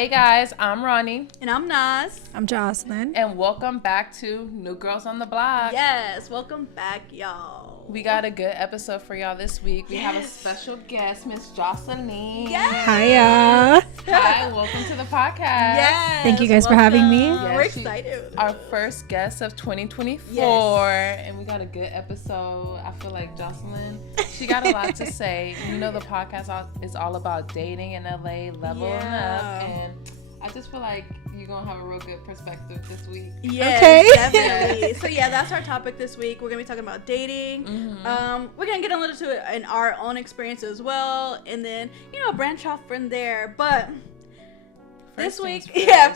Hey guys, I'm Ronnie. And I'm Nas. I'm Jocelyn. And welcome back to New Girls on the Block. Yes, welcome back, y'all. We got a good episode for y'all this week. We have a special guest, Miss Jocelyn. Yes. Hiya. Hi, welcome to the podcast. Yes. Thank you guys for having me. Yes, We're excited. Our first guest of 2024. Yes. And we got a good episode. I feel like Jocelyn, she got a lot to say. You know, the podcast is all about dating in LA, leveling up. And I just feel like you're going to have a real good perspective this week. Yes, Okay. definitely. So yeah, that's our topic this week. We're going to be talking about dating. Mm-hmm. We're going to get a little to it in our own experience as well. And then, branch off from there. But this week,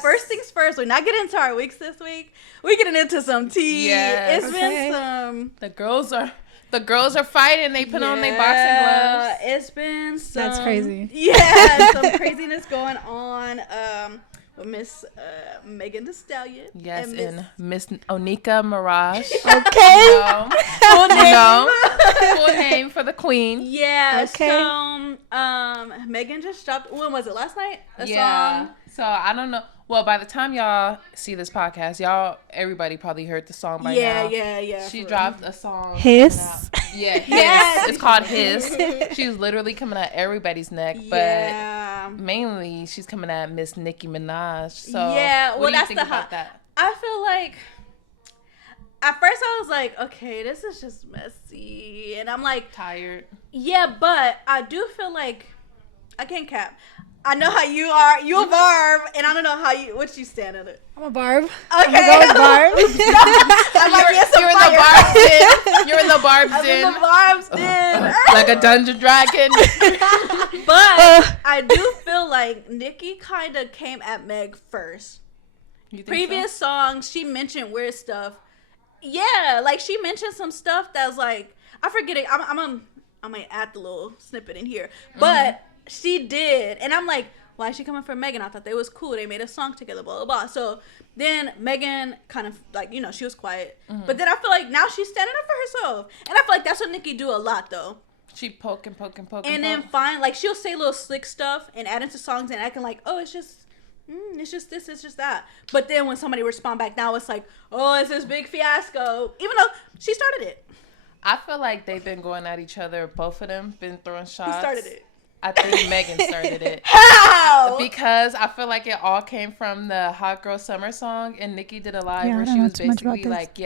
first things first. We're not getting into our weeks this week. We're getting into some tea. Yes. It's been some... The girls are fighting. They put on their boxing gloves. It's been some... That's crazy. Yeah, some craziness going on with Miss Megan Thee Stallion. Yes, and Miss Onika Mirage. Okay. Full name. No. Full name for the queen. Yeah, Okay. so Megan just dropped, when was it, last night? A song? So I don't know. Well, by the time y'all see this podcast, everybody probably heard the song by now. Yeah. She dropped a song. Hiss. Yeah, Hiss. Yes. It's called Hiss. She's literally coming at everybody's neck, but Yeah. mainly she's coming at Miss Nicki Minaj. So Yeah, well, what do you that's think the about that? I feel like, at first I was like, okay, this is just messy. And I'm like, Tired. yeah, but I do feel like, I can't cap. I know how you are. You a Barb, and I don't know what you stand in it. I'm a Barb. Okay. I'm gonna go with Barb. You're in the Barb's I'm den. in the Barb's den. Like a dungeon dragon. But I do feel like Nicki kind of came at Meg first. You think Previous songs, she mentioned weird stuff. Yeah, like she mentioned some stuff that's like, I forget it. I might add the little snippet in here, but she did, and I'm like, why is she coming for Megan? I thought they was cool. They made a song together, blah blah blah. So then Megan kind of like, she was quiet, but then I feel like now she's standing up for herself, and I feel like that's what Nicki do a lot though. She poking. And then fine, like she'll say little slick stuff and add into songs and acting like, oh, it's just this, it's just that. But then when somebody respond back, now it's like, oh, it's this big fiasco. Even though she started it. I feel like they've been going at each other. Both of them been throwing shots. Who started it? I think Megan started it. How? Because I feel like it all came from the Hot Girl Summer song, and Nicki did a live where she was basically like,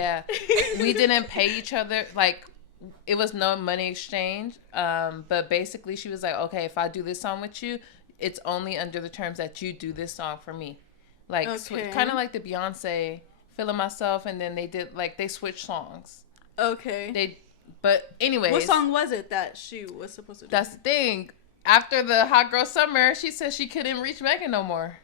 we didn't pay each other, like, it was no money exchange, but basically she was like, okay, if I do this song with you, it's only under the terms that you do this song for me. Like, kind of like the Beyonce Feeling Myself, and then they switched songs. Okay. But anyways. What song was it that she was supposed to do? That's the thing. After the Hot Girl Summer, she said she couldn't reach Megan no more.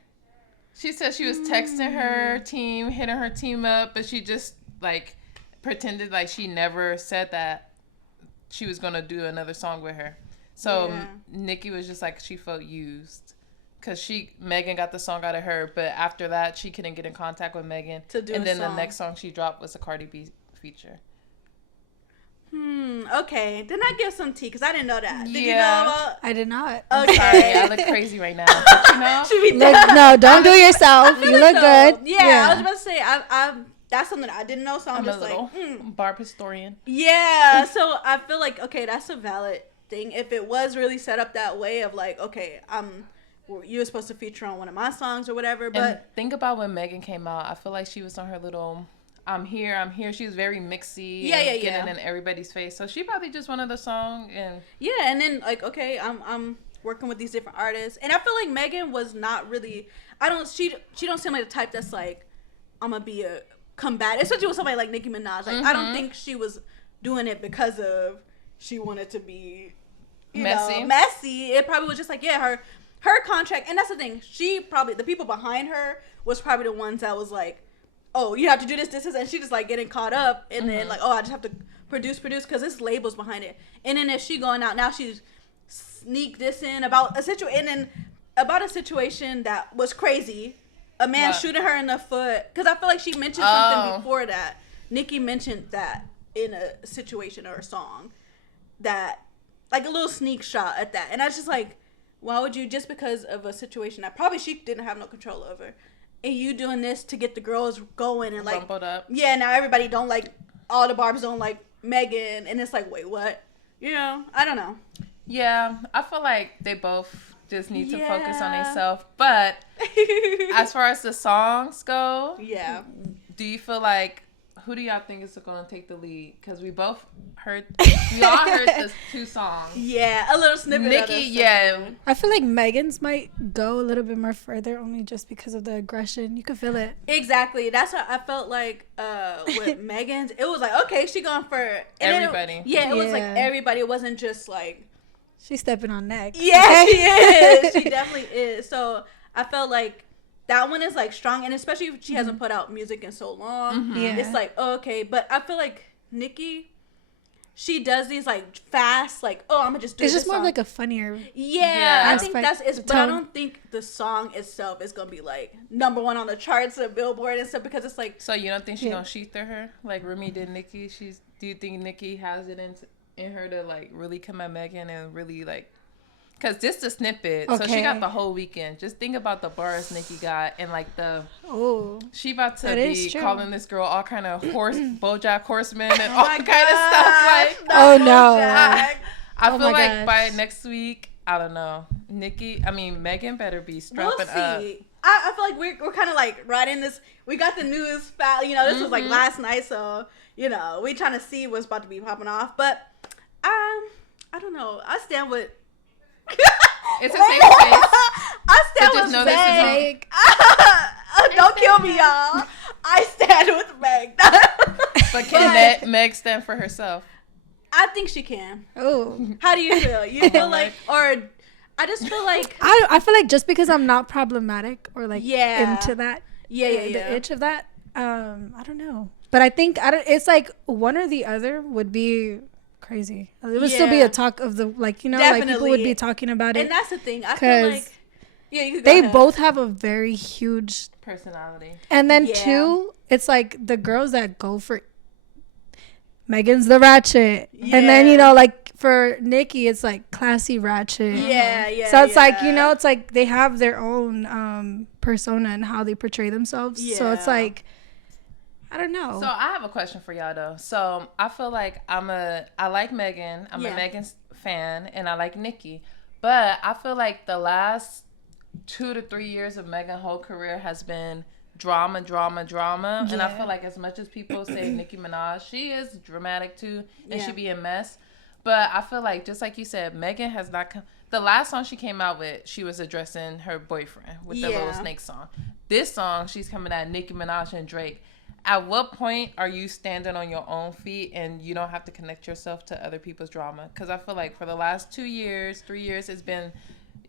She said she was texting her team, hitting her team up, but she just, like, pretended like she never said that she was going to do another song with her. So Nicki was just like, she felt used. Because Megan got the song out of her, but after that, she couldn't get in contact with Megan. And then the next song she dropped was a Cardi B feature. Okay. Then I give some tea, because I didn't know that. Did you know about? I did not. Okay. Sorry, I look crazy right now. But No, don't do it yourself. You look good. Yeah, I was about to say, that's something I didn't know, so I'm just like, Barb historian. Yeah, so I feel like, okay, that's a valid thing. If it was really set up that way of like, okay, you were supposed to feature on one of my songs or whatever, but... And think about when Megan came out. I feel like she was on her little... I'm here. She was very mixy. Getting in everybody's face. So she probably just wanted the song and... Yeah, and then like, okay, I'm working with these different artists. And I feel like Megan was not really... She don't seem like the type that's like, I'm gonna be a combatant. Especially with somebody like Nicki Minaj. Like, I don't think she was doing it because of... She wanted to be... messy. It probably was just like, her contract. And that's the thing. The people behind her was probably the ones that was like, oh, you have to do this, and she just like getting caught up, and then like, oh, I just have to produce, because this label's behind it. And then if she going out now, she's sneak this in about a situation that was crazy, a man shooting her in the foot. Because I feel like she mentioned something before that. Nicki mentioned that in a situation or a song, that like a little sneak shot at that, and I was just like, why would you, just because of a situation that probably she didn't have no control over, and you doing this to get the girls going and like rumbled up. Yeah, now everybody don't like, all the Barbs don't like Megan, and it's like, wait, what? You know, I don't know. Yeah, I feel like they both just need to focus on themselves. But as far as the songs go, do you feel like, who do y'all think is going to take the lead? Because we all heard the 2 songs. Yeah, a little snippet. Nikki, I feel like Megan's might go a little bit more further, only just because of the aggression. You could feel it. Exactly. That's what I felt like with Megan's. It was like, okay, she going for everybody. It was like everybody. It wasn't just like, she's stepping on necks. Yeah, she is. She definitely is. So I felt like that one is like strong, and especially if she hasn't put out music in so long. It's like, oh, okay. But I feel like Nikki, she does these like fast, like, oh, I'm gonna just do. It's this just more song. like a funnier. Yeah, I think that's it. But tone. I don't think the song itself is gonna be like #1 on the charts of Billboard and stuff, because it's like. So you don't think she's gonna sheath her like Remy did Nikki? Do you think Nikki has it in her to like really come at Megan and really like? Because this the snippet, so she got the whole weekend. Just think about the bars Nikki got, and like she about to be calling this girl all kind of BoJack Horseman and all kind of stuff. Like, oh no! I feel like by next week, I don't know. Megan better be strapping up. I feel like we're kind of like right in this. We got the news, this was like last night, so we trying to see what's about to be popping off. But I don't know. I stand with. It's a safe space. I stand with Meg. Don't kill me, y'all. I stand with Meg. But can Meg stand for herself? I think she can. Oh, how do you feel? You feel like, or I just feel like I feel like just because I'm not problematic or like into that, the itch of that. I don't know, but I think it's like one or the other would be crazy. It would still be a talk of the like Definitely. Like people would be talking about it, and that's the thing. I feel like they both have a very huge personality, and then too, it's like the girls that go for Megan's the ratchet, and then like for Nikki it's like classy ratchet. So it's like it's like they have their own persona and how they portray themselves. So it's like, I don't know. So I have a question for y'all though. So I feel like I like Megan. I'm a Megan fan, and I like Nikki. But I feel like the last 2 to 3 years of Megan's whole career has been drama. Yeah. And I feel like as much as people say Nicki Minaj, she is dramatic too, and she be a mess. But I feel like, just like you said, Megan has not come. The last song she came out with, she was addressing her boyfriend with the Little Snake song. This song, she's coming at Nicki Minaj and Drake. At what point are you standing on your own feet and you don't have to connect yourself to other people's drama? Because I feel like for the last 2 years, 3 years, it's been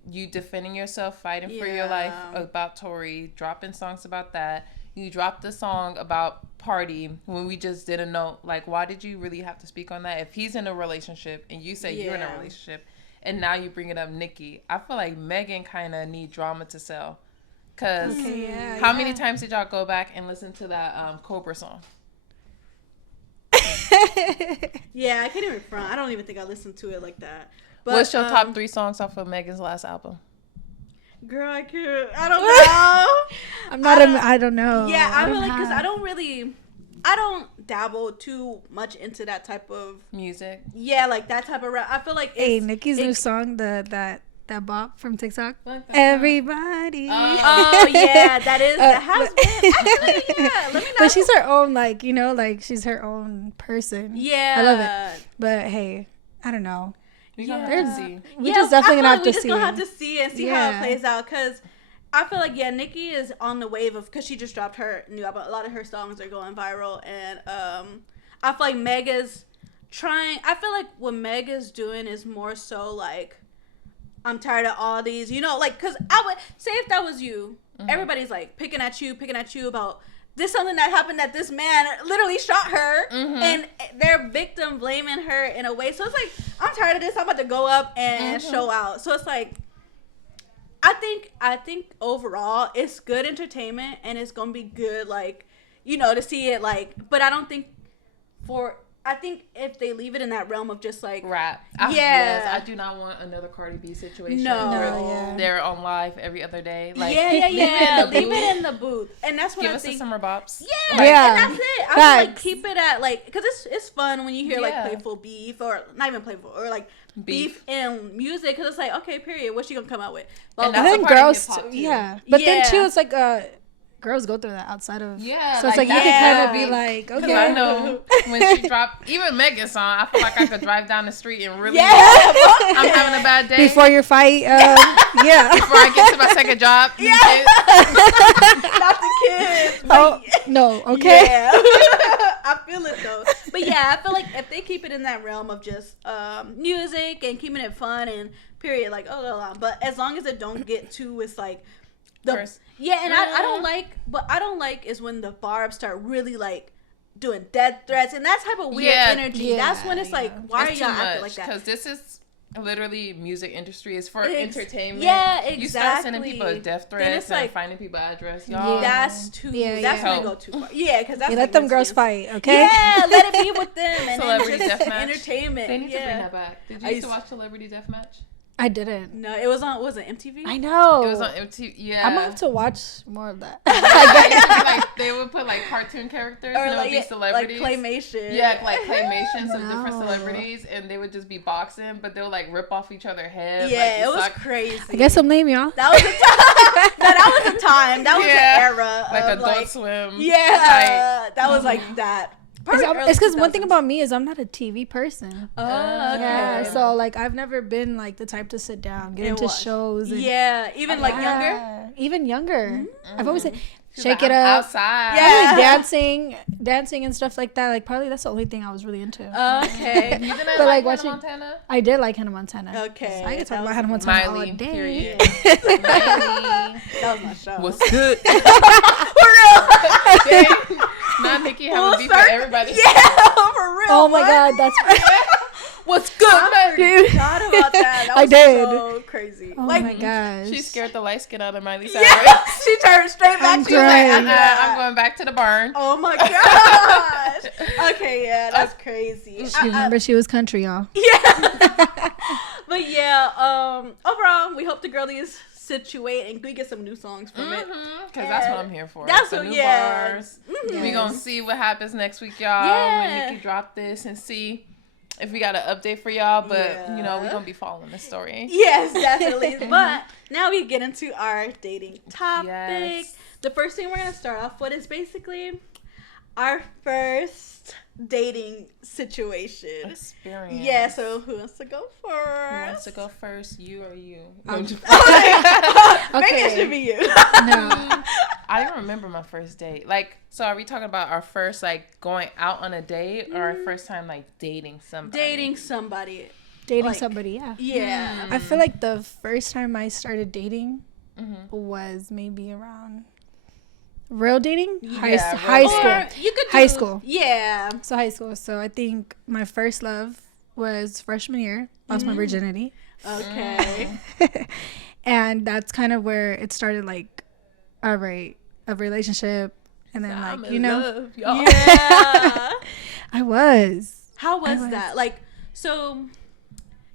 you defending yourself, fighting for your life about Tory, dropping songs about that. You dropped the song about Party when we just didn't know. Like, why did you really have to speak on that? If he's in a relationship and you say you're in a relationship and now you bring it up Nikki, I feel like Megan kind of need drama to sell. Because how many times did y'all go back and listen to that Cobra song? I can't even front. I don't even think I listened to it like that. But, what's your top 3 songs off of Megan's last album? Girl, I can't. I don't know. I don't know. Yeah, I really, because I don't dabble too much into that type of music. Yeah, like that type of rap. I feel like Nicki's new song, that bop from TikTok. Everybody. Oh yeah, that has been actually, let me know. But she's her own, like she's her own person. Yeah, I love it. But hey, I don't know. We gonna have to see. We just definitely gonna have to see. We just gonna have to see and see how it plays out, because I feel like Nikki is on the wave of, because she just dropped her new album. A lot of her songs are going viral, and I feel like Mega's trying. I feel like what Mega's doing is more so like, I'm tired of all these, like, because I would say if that was you, everybody's like picking at you about this, something that happened, that this man literally shot her, and they're victim blaming her in a way. So it's like, I'm tired of this. I'm about to go up and show out. So it's like, I think overall it's good entertainment, and it's gonna be good, like, to see it, like, but I don't think I think if they leave it in that realm of just like rap, yes, I do not want another Cardi B situation. No, they're on live every other day. Like, leave it in the booth, and that's what give I us think. the summer bops. And that's it. I feel like keep it at like because it's fun when you hear like playful beef or not even playful or like beef in music because it's like okay, period. What's she gonna come out with? And then girls, but then too, it's like girls go through that outside of so it's like you can kind of be like okay. I know when she dropped even Megan's song, I feel like I could drive down the street and really I'm having a bad day before your fight. Before I get to my second job. Not the kids. Oh no, okay. I feel it though, but I feel like if they keep it in that realm of just music and keeping it fun and period, like but as long as it don't get too, it's like. I don't like is when the barbs start really like doing death threats and that type of weird energy. That's when it's like, why are y'all acting like that? Because this is literally music industry is for entertainment. Yeah, exactly. You start sending people death threats and finding people address. Y'all, that's too. That's when you go too far. Yeah, because that's let them girls fight. Okay. Yeah, let it be with them and Celebrity then just Deathmatch. Entertainment. They need to bring that back. Did you used to watch Celebrity Deathmatch? I didn't. No, it was on. Was it MTV? I know. It was on MTV. Yeah. I'm gonna have to watch more of that. Like they would put like cartoon characters, and it would be celebrities, like claymation. Yeah, like claymations of different celebrities, and they would just be boxing, but they would like rip off each other's heads. Yeah, it was crazy. I guess I'm lame, y'all. That was a time. That was a time. That was an era. Like of Adult Swim. Yeah, that was like that. It's because one thing about me is I'm not a TV person. Oh, okay. Yeah, so like I've never been like the type to sit down, get into shows. And, even like younger. Even younger. Mm-hmm. I've always said, shake it up. Outside. Yeah, like dancing and stuff like that. Like probably that's the only thing I was really into. Okay. You didn't like Hannah Montana? I did like Hannah Montana. Okay. So I could talk about Hannah Montana all day. Period. Miley. That was my show. What's good? For real. Not Nikki having beef with everybody. Yeah, for real. Oh my God, that's what's good, dude? Forgot about that. That was so crazy. Oh my gosh. She scared the light skin out of Miley Cyrus. Yeah, she turned straight back. She was like, I'm going back to the barn. Oh my gosh. Okay, yeah, that's crazy. Remember, she was country, y'all. Yeah. But overall, we hope the girlies situate and we get some new songs from it. Because that's what I'm here for. That's the what, new bars. Mm-hmm. We gonna see what happens next week, y'all. When Nikki drop this and see if we got an update for y'all. But we're gonna be following the story. Yes, definitely. But now we get into our dating topic. Yes. The first thing we're gonna start off with is basically our first dating situation. Experience. Yeah, so who wants to go first? Who wants to go first, you or you? Maybe it should be you. No. I don't remember my first date. Like, so are we talking about our first, like, going out on a date or our first time, like, dating somebody? Dating somebody, yeah. Yeah. I feel like the first time I started dating was maybe around... Real dating? High school. You could high school. Yeah. So high school. So I think my first love was freshman year. Lost my virginity. Okay. And that's kind of where it started, like, all right, a relationship. And then, like, you know. Love, yeah. I was. How was that? Like, so...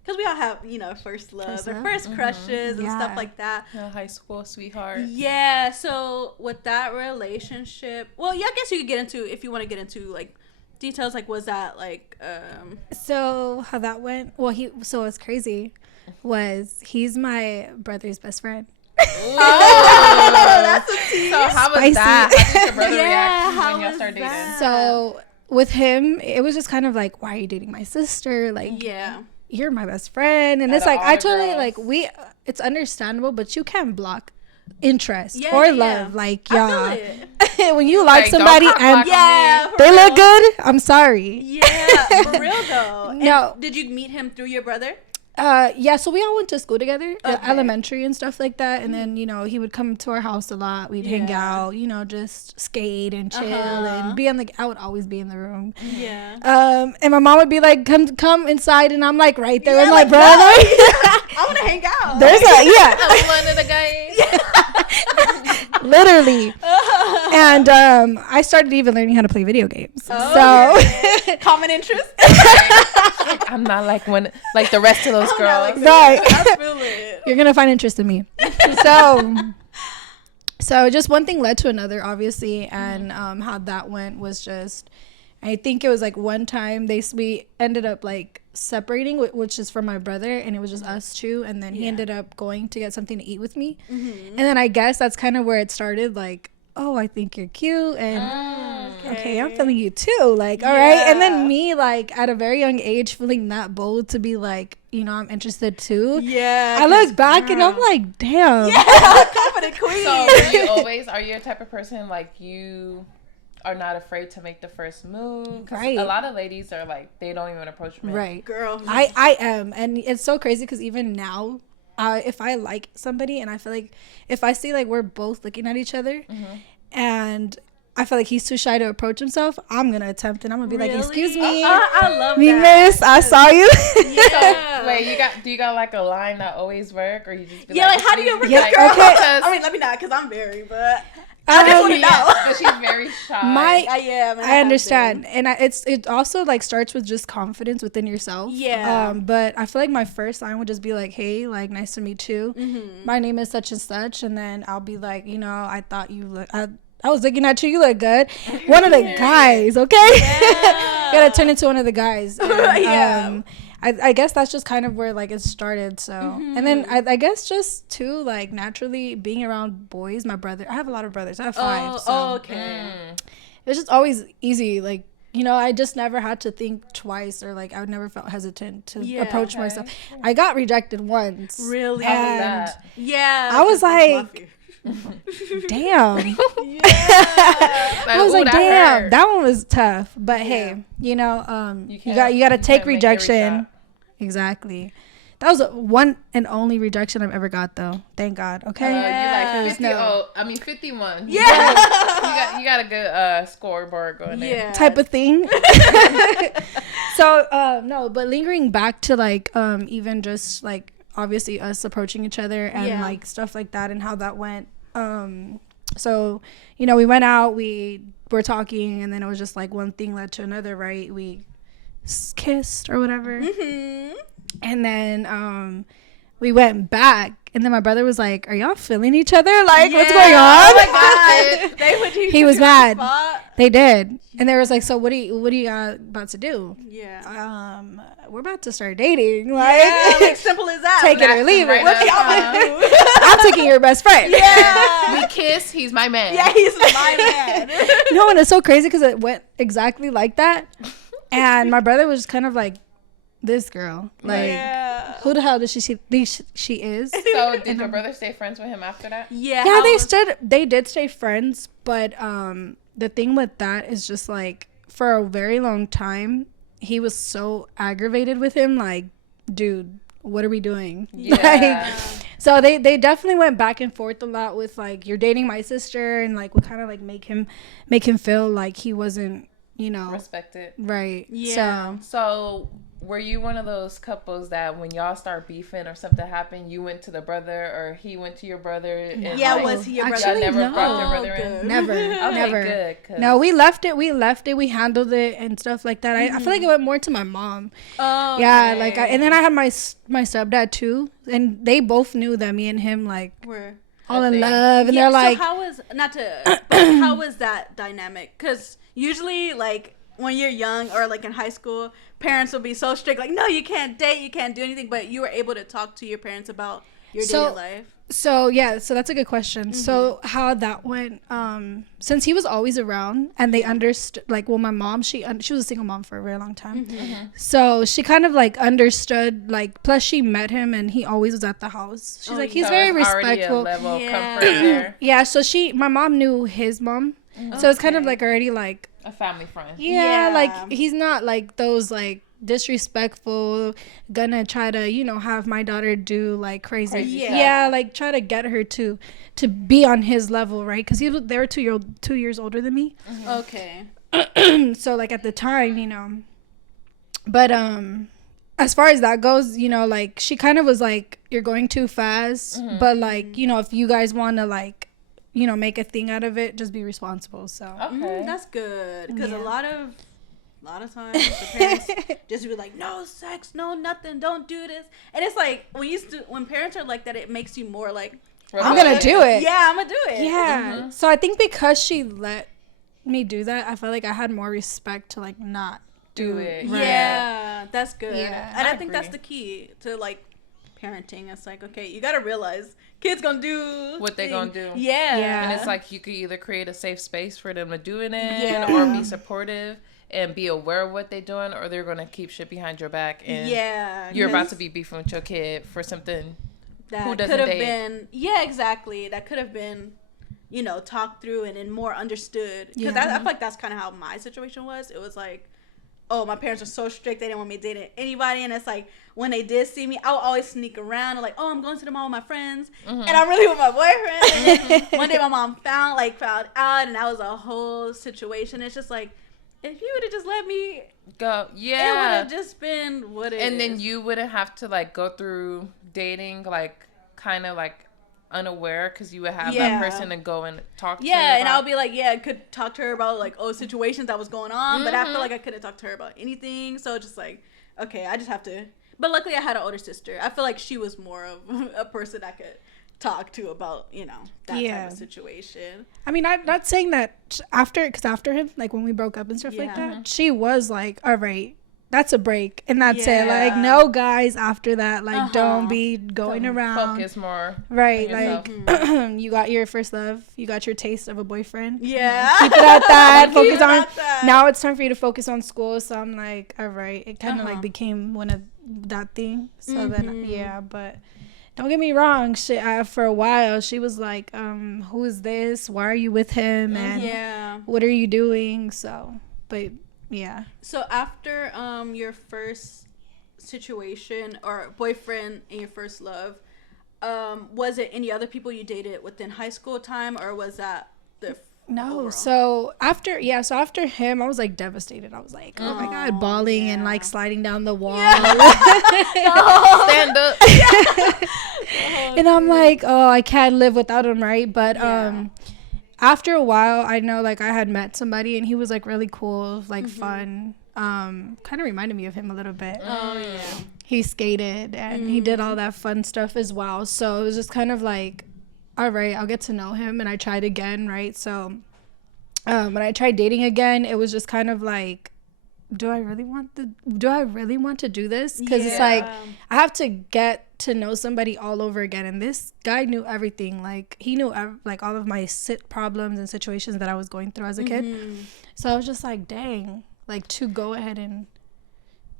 Because we all have, first love or first crushes and stuff like that. High school sweetheart. Yeah. So with that relationship, well, yeah, I guess you could get into, if you want to get into like details, like was that like So how that went? Well, what's crazy was he's my brother's best friend. Oh, that's a tease. So how was that? How did your brother react when y'all started dating? So with him, it was just kind of like, why are you dating my sister? Like, you're my best friend. And it's like, I totally like, it's understandable, but you can't block interest or love. Like, y'all, when you like somebody and they look good, I'm sorry. Yeah, for real though. No. Did you meet him through your brother? Yeah, so we all went to school together, elementary and stuff like that. And then, he would come to our house a lot. We'd hang out, just skate and chill and be I would always be in the room. Yeah. And my mom would be like, come inside. And I'm like right there with my brother. I want to hang out. There's I'm one of the guys. literally. And I started even learning how to play video games. Common interest. I'm not like the rest of those girls. Right. I feel it. You're gonna find interest in me. So just one thing led to another, obviously, and how that went was just, I think it was like one time we ended up like separating, which is for my brother, and it was just us two, and then he ended up going to get something to eat with me, and then I guess that's kind of where it started, like, oh, I think you're cute, and okay, I'm feeling you too, like, all right. And then me, like, at a very young age, feeling that bold to be like, you know, I'm interested too. I look back and I'm like, damn. Confident queen. So are you a type of person like you are not afraid to make the first move? Right. A lot of ladies are like, they don't even approach men. Right. Girl. I am, and it's so crazy because even now, if I like somebody and I feel like if I see like we're both looking at each other and I feel like he's too shy to approach himself, I'm gonna attempt and I'm gonna be like, excuse me, I love me that. miss, I saw you. So, wait, do you got like a line that always work, or you just be like how do you approach like, girl? Okay. I mean, let me not, because I'm very, but I just want to know. But she's very shy. I understand, and it also like starts with just confidence within yourself. But I feel like my first line would just be like, hey, like, nice to meet you. My name is such and such, and then I'll be like, you know, I thought you look. I was looking at you. You look good. One of the guys, okay? You gotta turn into one of the guys. And, I guess that's just kind of where like it started. So, and then I guess just too, like, naturally being around boys. My brother, I have a lot of brothers. I have 5. It's just always easy. Like, you know, I just never had to think twice, or like I would never felt hesitant to approach myself. I got rejected once. Really? And I was like, damn. I was like, damn, that one was tough. But hey, you know, you got to take rejection. Exactly. That was one and only rejection I've ever got, though. Thank God. Okay. You like 50? Oh, I mean 51. Yeah. You got a good scoreboard going there. Yeah. Type of thing. So no, but lingering back to like even just like obviously us approaching each other and like stuff like that and how that went. So, you know, we went out, we were talking, and then it was just like one thing led to another, right? We kissed or whatever. And then we went back, and then my brother was like, are y'all feeling each other? Like, what's going on? Oh my God. He was mad. They did. And they was like, so what are you about to do? We're about to start dating. Like, simple as that. Take it or leave it. What y'all do? I'm taking your best friend. We kiss. He's my man. Yeah, he's my man. No, and it's so crazy because it went exactly like that. And my brother was just kind of like, this girl, like, who the hell does she think she is? So did your brother stay friends with him after that? Yeah, they did stay friends, but the thing with that is just like for a very long time he was so aggravated with him, like, dude, what are we doing? Like, so they definitely went back and forth a lot with like, you're dating my sister, and like we kind of like make him feel like he wasn't, you know, respected, right? So were you one of those couples that when y'all start beefing or something happened, you went to the brother or he went to your brother? And was he your brother? Actually, y'all never no. brought your brother in? Never. Okay, good. No, we left it. We handled it and stuff like that. I feel like it went more to my mom. Oh, yeah, like, and then I had my stepdad too, and they both knew that me and him like were all in love, and they're like, so how was that dynamic? Because usually, like, when you're young or like in high school, parents will be so strict, like, no, you can't date, you can't do anything, but you were able to talk to your parents about your dating life. So that's a good question. So how that went, since he was always around and they understood, like, well, my mom, she was a single mom for a very long time. So she kind of like understood, like, plus she met him and he always was at the house. She's like, he's very respectful. Yeah, so my mom knew his mom. So it's kind of like already like a family friend. Yeah, like he's not like those like disrespectful, gonna try to, you know, have my daughter do like crazy. Yeah, like try to get her to be on his level, right? Because they were 2 years older than me. Okay. So like at the time, you know, but as far as that goes, you know, like she kind of was like, you're going too fast, but like, you know, if you guys want to like make a thing out of it. Just be responsible. So okay, that's good, because a lot of times the parents just be like, no sex, no nothing, don't do this, and it's like when parents are like that, it makes you more like, I'm gonna do it. Yeah, I'm gonna do it. Yeah. So I think because she let me do that, I felt like I had more respect to like not do it. Right. Yeah, that's good. Yeah, and I think that's the key to like parenting. It's like, okay, you gotta realize kids gonna do what they gonna do. Yeah. And it's like you could either create a safe space for them to do it in, or be supportive and be aware of what they're doing, or they're gonna keep shit behind your back, and you're about to be beefing with your kid for something that who could doesn't have date. been exactly, that could have been talked through and more understood, because I feel like that's kind of how my situation was. It was like, oh, my parents were so strict, they didn't want me dating anybody, and it's like when they did see me, I would always sneak around and like, oh, I'm going to the mall with my friends, and I'm really with my boyfriend. And one day my mom found out, and that was a whole situation. It's just like, if you would have just let me go, it would have just been what it is. And then you wouldn't have to like go through dating like kind of like unaware, because you would have that person to go and talk to her and I'll be like, I could talk to her about like situations that was going on, but I feel like I couldn't talk to her about anything. So just like, okay, I just have to. But luckily I had an older sister. I feel like she was more of a person I could talk to about that type of situation. I mean, I'm not saying that after him, like when we broke up and stuff like that, she was like, all right, that's a break, and that's it. Like, no guys after that, like don't be going around. Focus more, right? Like you got your first love, you got your taste of a boyfriend, keep it at that. Focus on that. Now it's time for you to focus on school. So I'm like, all right, it kind of like became one of that thing. So then but don't get me wrong, for a while she was like, who is this, why are you with him, and what are you doing? So but so after your first situation or boyfriend and your first love, was it any other people you dated within high school time, or was that the overall? So after him, I was like devastated. I was like, oh my god, bawling and like sliding down the wall. Stand up. And I'm like, oh, I can't live without him, right? But after a while, I know like I had met somebody and he was like really cool, like fun. Kind of reminded me of him a little bit. He skated and he did all that fun stuff as well. So it was just kind of like, all right, I'll get to know him. And I tried again, right? So when I tried dating again, it was just kind of like, do I really want to do this? Because it's like I have to get to know somebody all over again, and this guy knew everything. Like he knew like all of my problems and situations that I was going through as a kid. So I was just like, dang, like to go ahead and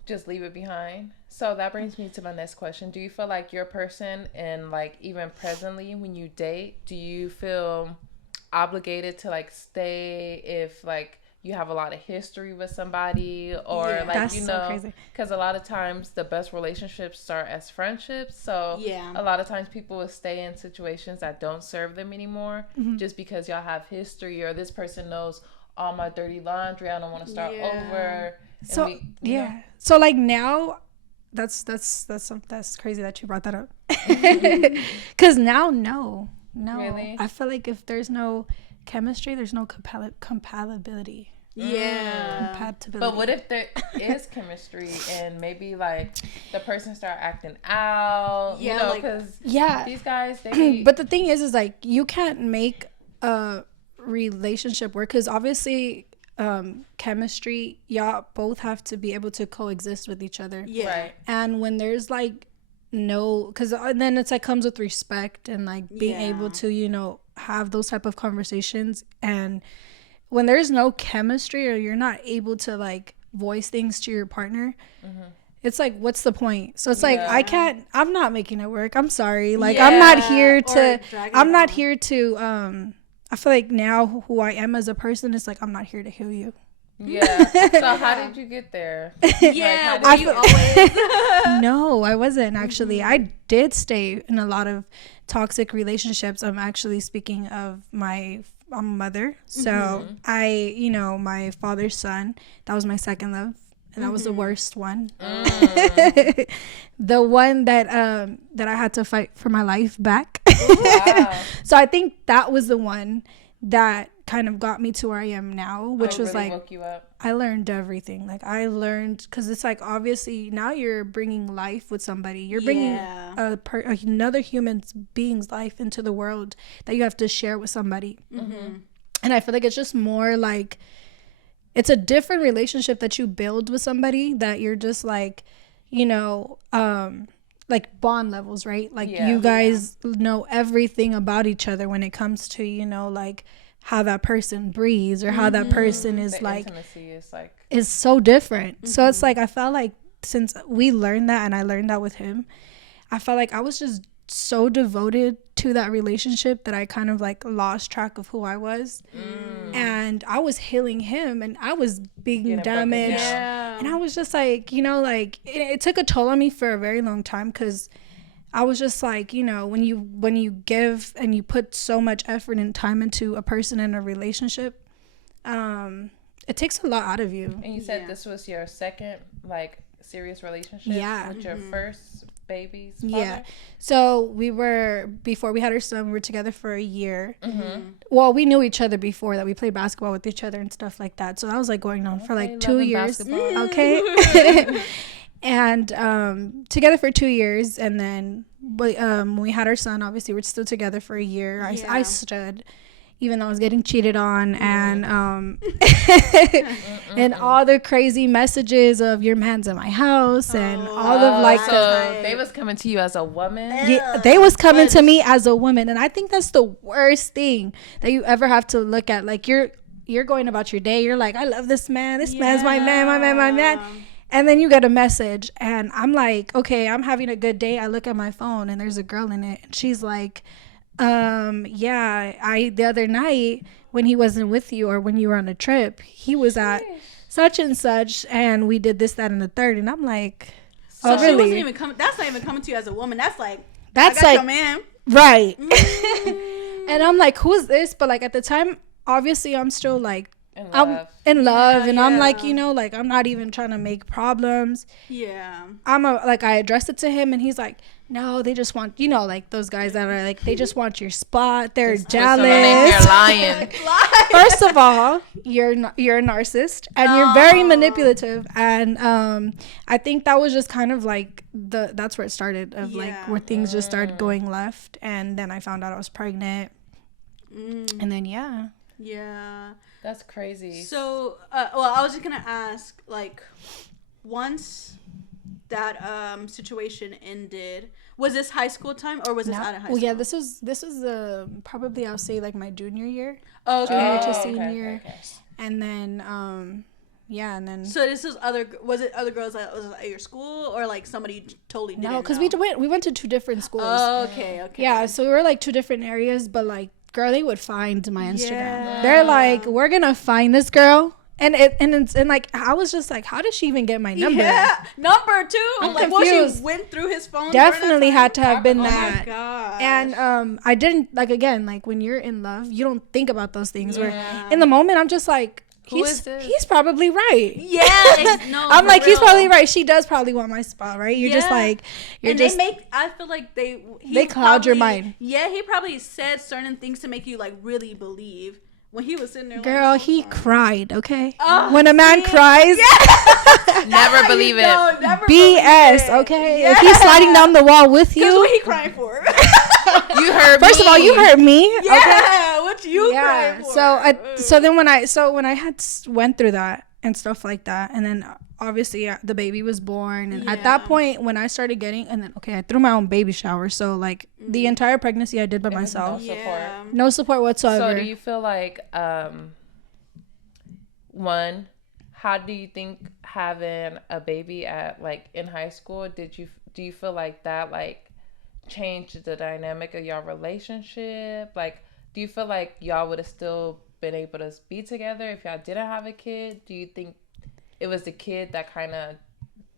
just leave it behind. So that brings me to my next question. Do you feel like you're a person, and like even presently when you date, do you feel obligated to like stay if like you have a lot of history with somebody, or like, that's so crazy. Because a lot of times the best relationships start as friendships. So a lot of times people will stay in situations that don't serve them anymore just because y'all have history, or this person knows all my dirty laundry, I don't want to start over. So so like now that's crazy that you brought that up. Because now no really? I feel like if there's no chemistry, there's no compatibility. Compatibility. But what if there is chemistry and maybe like the person start acting out? Because these guys, they but the thing is like you can't make a relationship work, because obviously chemistry, y'all both have to be able to coexist with each other. Right. And when there's like because then it's like comes with respect and like being able to have those type of conversations. And when there's no chemistry, or you're not able to like voice things to your partner, it's like, what's the point? So it's like, I'm not making it work, I'm sorry, like I'm not here to I feel like now who I am as a person is like, I'm not here to heal you. So how did you get there? Like, you always No, I wasn't actually. I did stay in a lot of toxic relationships. I'm actually speaking of my mother. So I, my father's son, that was my second love, and that was the worst one. The one that I had to fight for my life back. Wow. So I think that was the one that kind of got me to where I am now, which was really like, woke you up. I learned everything. Like I learned, because it's like, obviously now you're bringing life with somebody. You're bringing another human being's life into the world that you have to share with somebody. Mm-hmm. And I feel like it's just more like, it's a different relationship that you build with somebody, that you're just like, you know, like bond levels, right? Like you guys know everything about each other when it comes to, you know, like how that person breathes or how that person is the like, intimacy is so different. So it's like, I felt like since we learned that, and I learned that with him, I felt like I was just so devoted to that relationship that I kind of like lost track of who I was. And I was healing him, and I was being damaged. And I was just like, you know, like it took a toll on me for a very long time, because I was just like, you know, when you give and you put so much effort and time into a person in a relationship, it takes a lot out of you. And you said this was your second like serious relationship with your first baby's father? Yeah. So before we had our son, we were together for a year. Well, we knew each other before that. We played basketball with each other and stuff like that. So that was like going on for like 2 years. Okay. And together for 2 years, and then when we had our son, obviously we're still together for a year. I stood, even though I was getting cheated on, and and all the crazy messages of your man's in my house, and all of like they was coming to you as a woman. Yeah, they was coming to me as a woman, and I think that's the worst thing that you ever have to look at. Like you're going about your day, you're like, I love this man. This man's my man. And then you get a message, and I'm like, okay, I'm having a good day. I look at my phone, and there's a girl in it, and she's like, the other night when he wasn't with you, or when you were on a trip, he was at such and such, and we did this, that, and the third. And I'm like, so really? She wasn't even coming. That's not even coming to you as a woman. That's like I got like your man, right? And I'm like, who's this? But like at the time, obviously, I'm still like, I'm in love, and I'm like, you know, like I'm not even trying to make problems. Yeah. I addressed it to him, and he's like, no, they just want, you know, like those guys that are like, they just want your spot. They're jealous. They're lying. First of all, you're a narcissist, and you're very manipulative, and I think that was just kind of like that's where it started, of like where things just started going left, and then I found out I was pregnant, and then yeah. That's crazy. So, I was just gonna ask, like, once that situation ended, was this high school time, or was this out of high school? Well, yeah, this was probably, I'll say, like my junior year. Okay. Junior to senior, and then and then. So this is was it other girls that was at your school, or like somebody totally didn't No, because we went to two different schools. Oh, okay. Yeah, so we were like two different areas, but like, girl, they would find my Instagram. Yeah. They're like, we're gonna find this girl, and like, I was just like, how did she even get my number? Yeah, number two. I'm like, confused. What, she went through his phone. Definitely had to have been that. Oh my god. And I didn't, like, again, like when you're in love, you don't think about those things. Where in the moment, I'm just like, he's probably right. Yeah. I'm like, he's probably right. She does probably want my spot, right? You're just like, I feel like they cloud your mind. Yeah, he probably said certain things to make you like really believe. When he was sitting there, girl, he cried. Okay, when a man cries, never believe it. No, never BS. Okay, if he's sliding down the wall with you, what he crying for? You heard me. First of all, you heard me. Yeah, okay? What you crying for? So when I had went through that and stuff like that, and then obviously the baby was born, and at that point when I started getting, and then I threw my own baby shower, so like the entire pregnancy I did by myself. No support whatsoever. So do you feel like one, how do you think having a baby at like in high school, do you feel like that like changed the dynamic of your relationship? Like, do you feel like y'all would have still been able to be together if y'all didn't have a kid? Do you think it was the kid that kind of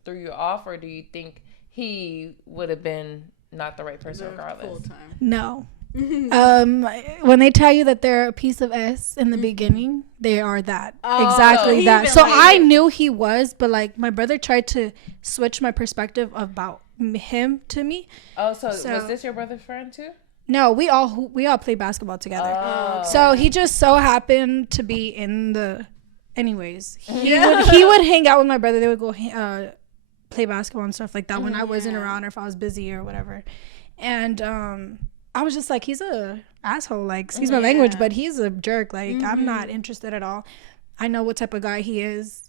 threw you off, or do you think he would have been not the right person regardless? No. When they tell you that they're a piece of S in the beginning, they are that. Exactly that. So I knew he was, but like my brother tried to switch my perspective about him to me. Oh, so was this your brother's friend too? No, we all play basketball together. Oh. So he just so happened to be in the. Anyways, he would hang out with my brother. They would go play basketball and stuff like that when I wasn't around or if I was busy or whatever. And I was just like, he's a asshole. Like, excuse my language, but he's a jerk. Like, I'm not interested at all. I know what type of guy he is.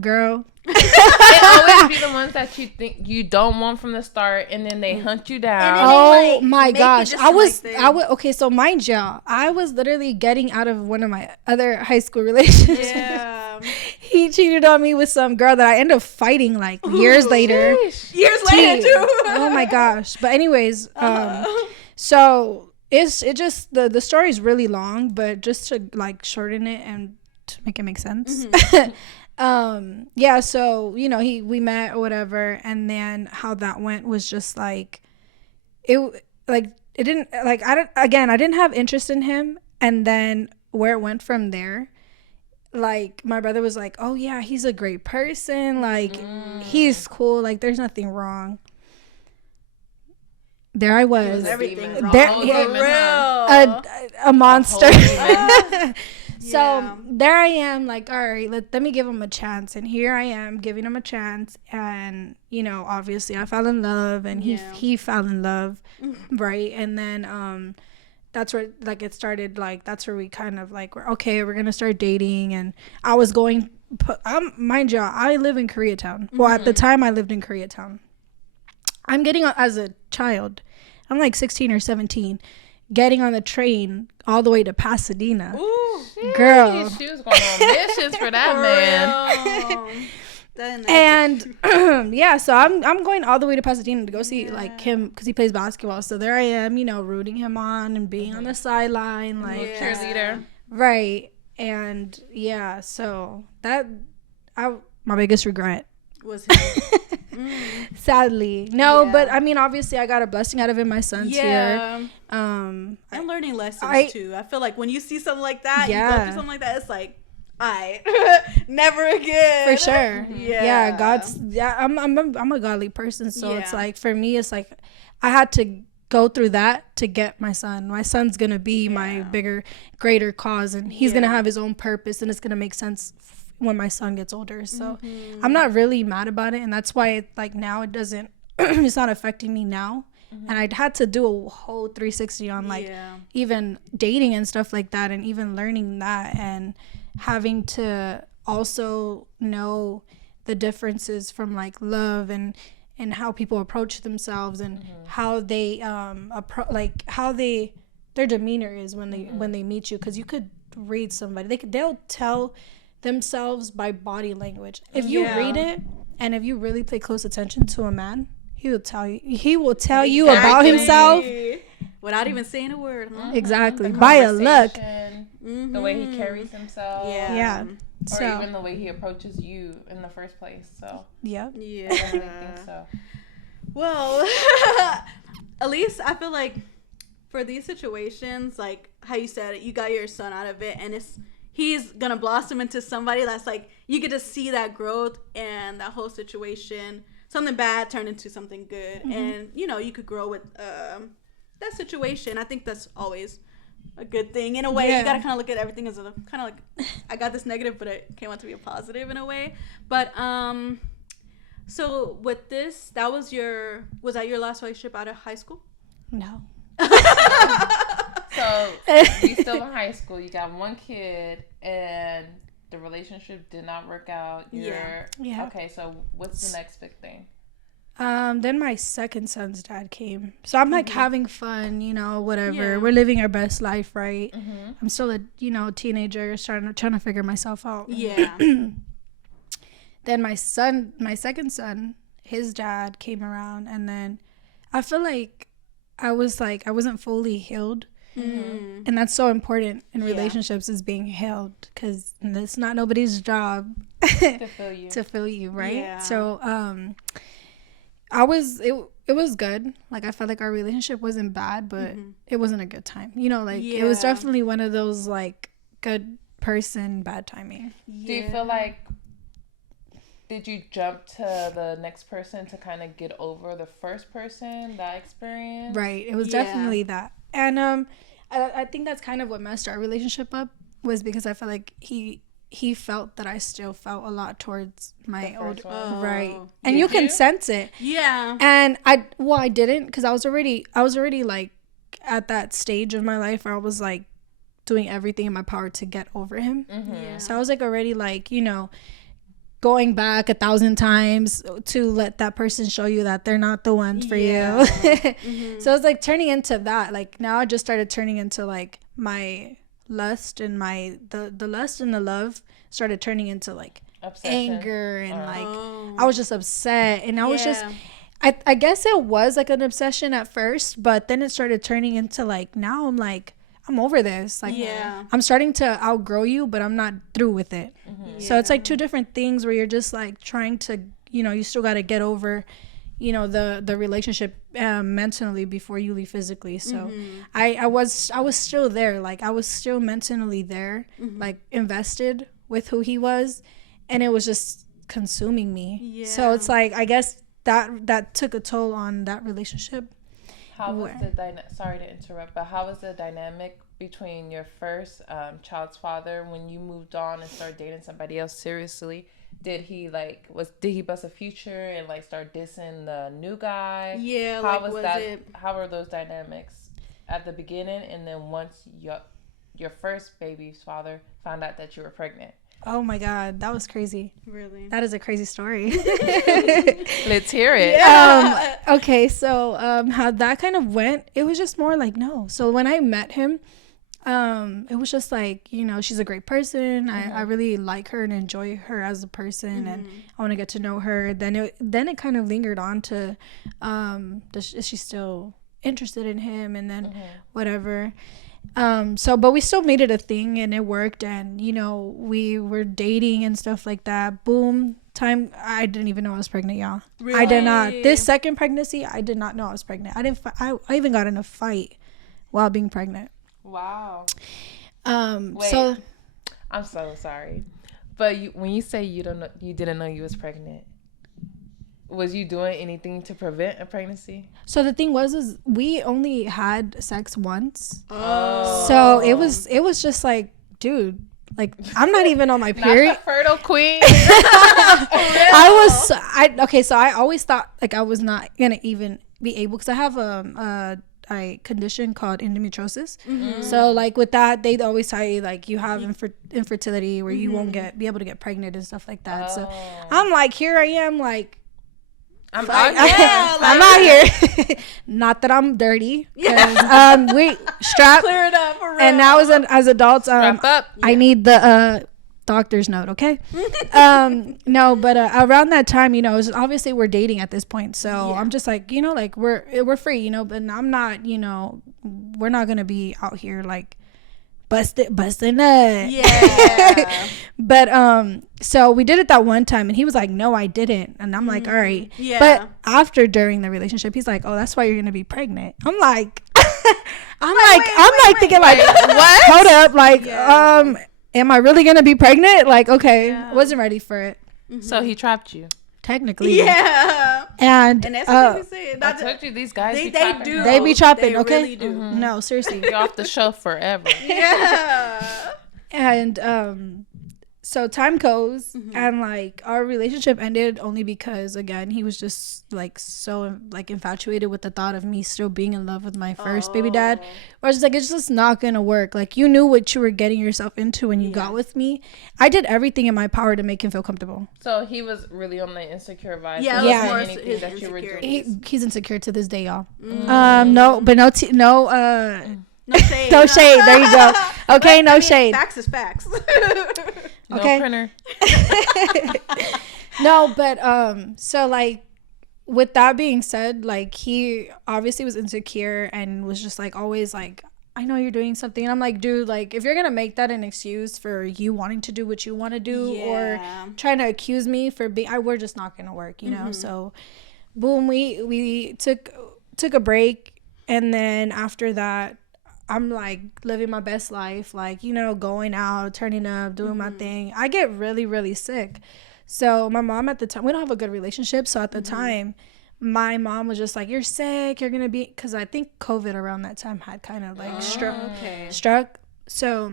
Girl. It always be the ones that you think you don't want from the start, and then they hunt you down. Oh my gosh. I was okay, so mind y'all, I was literally getting out of one of my other high school relationships. Yeah. He cheated on me with some girl that I ended up fighting like years later. Years later too. Oh my gosh. But anyways, so it just the story is really long, but just to like shorten it and to make it make sense. So we met or whatever, and then how that went was just like it didn't like I didn't have interest in him, and then where it went from there, like my brother was like, oh yeah, he's a great person, like he's cool, like there's nothing wrong. There I was, everything a monster. So there I am, like, all right, let me give him a chance. And here I am giving him a chance. And, obviously I fell in love, and he fell in love. Right. And then that's where, like, it started, like, that's where we kind of, like, we're going to start dating. And I was mind you, I live in Koreatown. Well, at the time I lived in Koreatown. I'm getting as a child. I'm like 16 or 17. Getting on the train all the way to Pasadena. Ooh, girl. She was going on missions for that man. And so I'm going all the way to Pasadena to go see like him because he plays basketball. So there I am, rooting him on and being on the sideline, like cheerleader. Right. And so that my biggest regret was him. Sadly. No, but I mean, obviously I got a blessing out of it. My son's here. And learning lessons too. I feel like when you see something like that, you go through something like that, it's like, never again. For sure. I'm a godly person, so it's like, for me, it's like I had to go through that to get my son. My son's gonna be my greater cause, and he's gonna have his own purpose, and it's gonna make sense when my son gets older. So I'm not really mad about it, and that's why now it doesn't it's not affecting me now. And I'd had to do a whole 360 on even dating and stuff like that, and even learning that, and having to also know the differences from like love and how people approach themselves, and how they their demeanor is when they meet you, because you could read somebody, they'll tell themselves by body language. If you read it, and if you really pay close attention to a man, he will tell you about himself without even saying a word. Exactly. By a look, the way he carries himself, or even the way he approaches you in the first place. So yeah, I think so. Well, at least I feel like for these situations, like how you said it, you got your son out of it, and he's gonna blossom into somebody that's like, you get to see that growth and that whole situation, something bad turned into something good, and you could grow with that situation. I think that's always a good thing in a way. You gotta kind of look at everything as a kind of like, I got this negative, but it came out to be a positive in a way. But so with this, was that your last relationship out of high school? No. So you still in high school, you got one kid, and the relationship did not work out. Okay, so what's the next big thing? Then my second son's dad came, so I'm like having fun, whatever. We're living our best life, right? I'm still a teenager, trying to figure myself out. Then my second son, his dad came around, and then I feel like I wasn't fully healed. And that's so important in relationships, is being healed, because it's not nobody's job to fill you, right? So it was good. Like, I felt like our relationship wasn't bad, but it wasn't a good time, it was definitely one of those like good person bad timing. Do you feel like did you jump to the next person to kind of get over the first person, that experience? Right. It was definitely that. And I think that's kind of what messed our relationship up, was because I felt like he felt that I still felt a lot towards my old right. And you can sense it. Yeah. And I didn't, because I was already like at that stage of my life where I was like doing everything in my power to get over him. Yeah. So I was like already like, going back 1,000 times to let that person show you that they're not the ones for you. So it's like turning into that. Like now I just started turning into like my lust, and the lust and the love started turning into like obsession. Anger and like I was just upset, and I was just I guess it was like an obsession at first, but then it started turning into like, now I'm like, I'm over this. Like, I'm starting to outgrow you, but I'm not through with it. So it's like two different things where you're just like trying to, you still got to get over, the relationship mentally before you leave physically. So I was still there. Like I was still mentally there, like invested with who he was, and it was just consuming me. So it's like, I guess that took a toll on that relationship. How was sorry to interrupt, but how was the dynamic between your first child's father when you moved on and started dating somebody else seriously? Did he bust a future and like start dissing the new guy? Yeah, how was that? How were those dynamics at the beginning, and then once your first baby's father found out that you were pregnant? Oh my God, that was crazy. Really? That is a crazy story. Let's hear it. Yeah. Okay, so how that kind of went, it was just more like, no. So when I met him, it was just like, she's a great person. I really like her and enjoy her as a person, and I want to get to know her. Then it kind of lingered on to, is she still interested in him? And then whatever. But we still made it a thing, and it worked, and we were dating and stuff like that. Boom, time. I didn't even know I was pregnant, y'all. Really? I did not. This second pregnancy, I did not know I was pregnant. I even got in a fight while being pregnant. Wow. Wait, so I'm so sorry, but when you say you didn't know you was pregnant, was you doing anything to prevent a pregnancy? So the thing is we only had sex once. Oh. So it was just like, dude, like I'm not even on my period. Not the fertile queen. So I always thought like I was not gonna even be able, because I have a condition called endometriosis. So like with that, they'd always tell you like you have infertility where you won't be able to get pregnant and stuff like that. So I'm like, here I am, like I'm out here. Not that I'm dirty. We strap. Clear it up for real. And now as adults, strap up. I need the doctor's note, okay? No, but around that time, obviously we're dating at this point, so I'm just like, like we're free, but I'm not, we're not gonna be out here like busting nut. Yeah. But so we did it that one time, and he was like, no, I didn't. And I'm like, all right. Yeah. But during the relationship, he's like, oh, that's why you're gonna be pregnant. I'm like I'm thinking like, what? Hold up, like am I really gonna be pregnant? Like, okay, I wasn't ready for it. So he trapped you. Technically. Yeah. And that's what they said. I told you, these guys they do. They be trapping, okay? Really do. No, seriously. You're off the shelf forever. Yeah. And so time goes, and like our relationship ended only because, again, he was just like so like infatuated with the thought of me still being in love with my first baby dad. Where I was just like, it's just not gonna work. Like, you knew what you were getting yourself into when you got with me. I did everything in my power to make him feel comfortable. So he was really on the insecure vibe. Yeah. Anything that you were doing. He's insecure to this day, y'all. No shade. No shade. There you go. Okay, no shade. Facts is facts. Okay. No printer. No, but so like with that being said, like he obviously was insecure and was just like always like, I know you're doing something. And I'm like, dude, like if you're gonna make that an excuse for you wanting to do what you want to do, or trying to accuse me for being, we're just not gonna work, know. So boom, we took a break, and then after that, I'm like living my best life, like, going out, turning up, doing my thing. I get really, really sick. So my mom at the time, we don't have a good relationship. So at the time, my mom was just like, you're sick. You're going to be, because I think COVID around that time had kind of like struck. So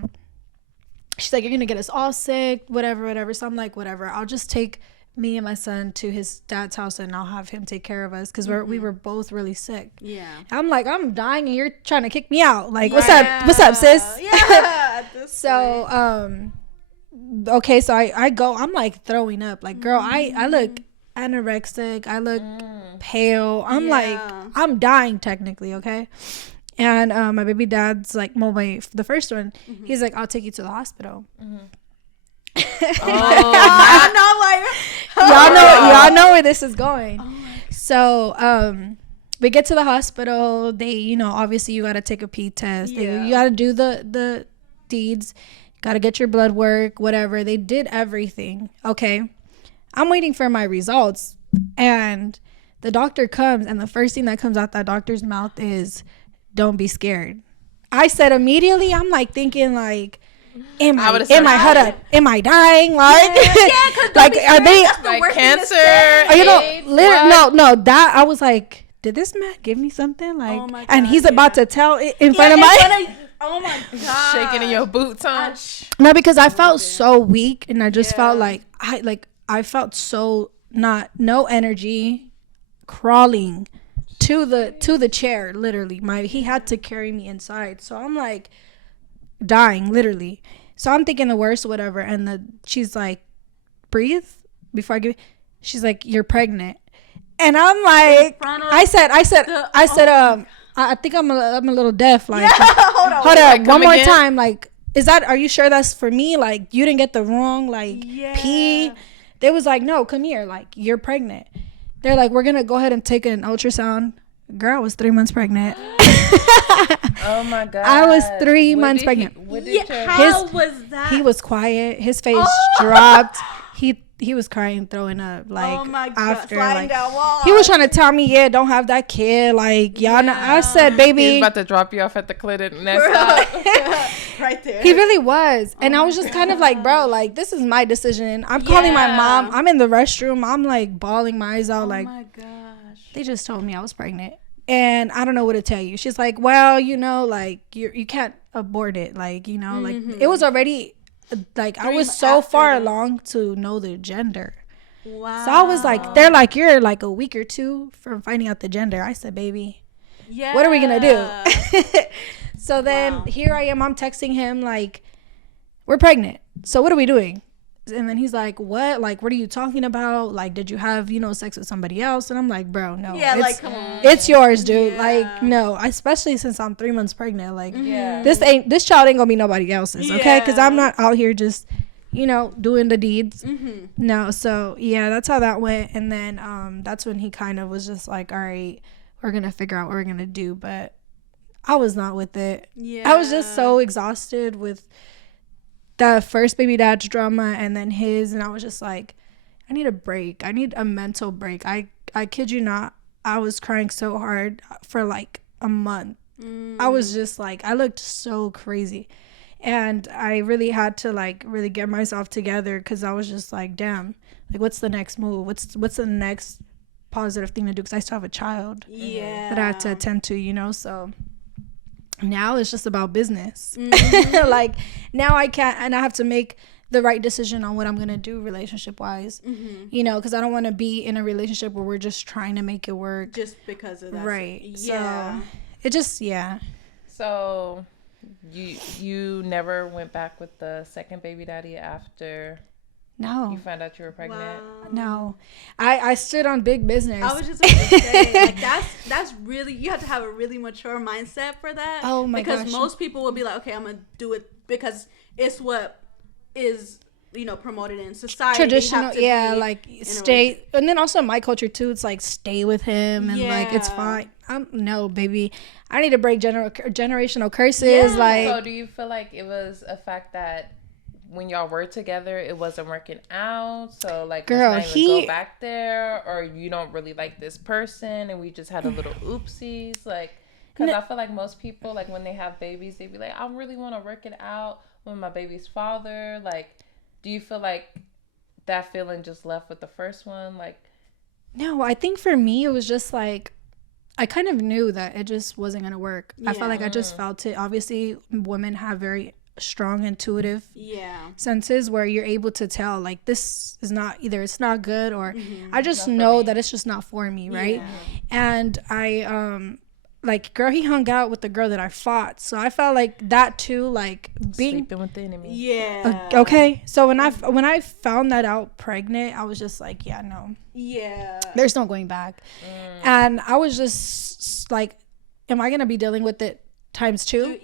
she's like, you're going to get us all sick, whatever. So I'm like, whatever. I'll just take me and my son to his dad's house and I'll have him take care of us because we were both really sick. Yeah. I'm like, I'm dying and you're trying to kick me out. Like, what's up, sis? Yeah. So, okay, so I go, I'm like throwing up. Like, girl, I look anorexic. I look pale. I'm like, I'm dying technically, okay? And my baby dad's like, the first one, he's like, I'll take you to the hospital. Y'all know where this is going. So we get to the hospital. They, obviously you got to take a pee test. You got to do the deeds, got to get your blood work, whatever. They did everything. Okay, I'm waiting for my results, and the doctor comes, and the first thing that comes out that doctor's mouth is, don't be scared. I said immediately, I'm like thinking like, Am I dying? Like, like are they like cancer? AIDS, no. That I was like, did this man give me something? Like, oh my God, and he's about to tell it in front of my. Oh my God! Shaking in your boots, huh? No, because I felt so weak, and I just felt like I felt so no energy, crawling to the chair. Literally, he had to carry me inside. So I'm like, dying literally. So I'm thinking the worst, whatever, and she's like, breathe before I give. She's like, you're pregnant, and I'm like, I said I think I'm a little deaf. Like, hold on, one more time. Like, are you sure that's for me? Like, you didn't get the wrong pee. They was like, no, come here. Like, you're pregnant. They're like, we're gonna go ahead and take an ultrasound. Girl, I was 3 months pregnant. Oh my God. I was 3 months pregnant. How was that? He was quiet. His face dropped. He was crying, throwing up. Like, oh my God, after, like, down walls. He was trying to tell me, don't have that kid. Like, y'all know. I said, baby. He was about to drop you off at the clinic next time. Right there. He really was. And I was just kind of like, bro, like, this is my decision. I'm calling my mom. I'm in the restroom. I'm like bawling my eyes out. Oh my gosh. They just told me I was pregnant. And I don't know what to tell you. She's like, well, like, you can't abort it. Like, like, it was already, like, I was so far along to know the gender. Wow. So I was like, they're like, you're like a week or two from finding out the gender. I said, baby, what are we going to do? So then here I am. I'm texting him like, we're pregnant. So what are we doing? And then he's like, what? Like, what are you talking about? Like, did you have, sex with somebody else? And I'm like, bro, no. Yeah, like, come on. It's yours, dude. Yeah. Like, no. Especially since I'm 3 months pregnant. Like, this child ain't gonna be nobody else's, okay? Because I'm not out here just, doing the deeds. No. So, yeah, that's how that went. And then that's when he kind of was just like, all right, we're gonna figure out what we're gonna do. But I was not with it. Yeah. I was just so exhausted with the first baby dad's drama and then his, and I was just like, I need a break. I need a mental break. I kid you not, I was crying so hard for like a month. I was just like, I looked so crazy, and I really had to like really get myself together because I was just like, damn, like, what's the next move? What's the next positive thing to do? Because I still have a child that I had to attend to, so now it's just about business. Like, now I can't, and I have to make the right decision on what I'm gonna do relationship wise, because I don't want to be in a relationship where we're just trying to make it work just because of that, right? So it just So you never went back with the second baby daddy after? No. You found out you were pregnant? Wow. No. I stood on big business. I was just about to say, like, that's really, you have to have a really mature mindset for that. Oh my gosh. Because most people will be like, okay, I'm going to do it because it's what is, promoted in society. Traditional, like stay. And then also my culture too, it's like stay with him and like it's fine. No, baby. I need to break generational curses. Like, so do you feel like it was a fact that when y'all were together, it wasn't working out? So, like, girl, go back there, or you don't really like this person, and we just had a little oopsies, like, because I feel like most people, like, when they have babies, they be like, I really want to work it out with my baby's father. Like, do you feel like that feeling just left with the first one? Like, no, I think for me it was just like I kind of knew that it just wasn't gonna work. I felt like I just felt it. Obviously, women have very strong intuitive senses where you're able to tell like this is not, either it's not good or I just know that it's just not for me, right? And I like, girl, he hung out with the girl that I fought, so I felt like that too, like being sleeping with the enemy. Okay, so when I found that out pregnant, I was just like, yeah, no, there's no going back. And I was just like, am I gonna be dealing with it times 2?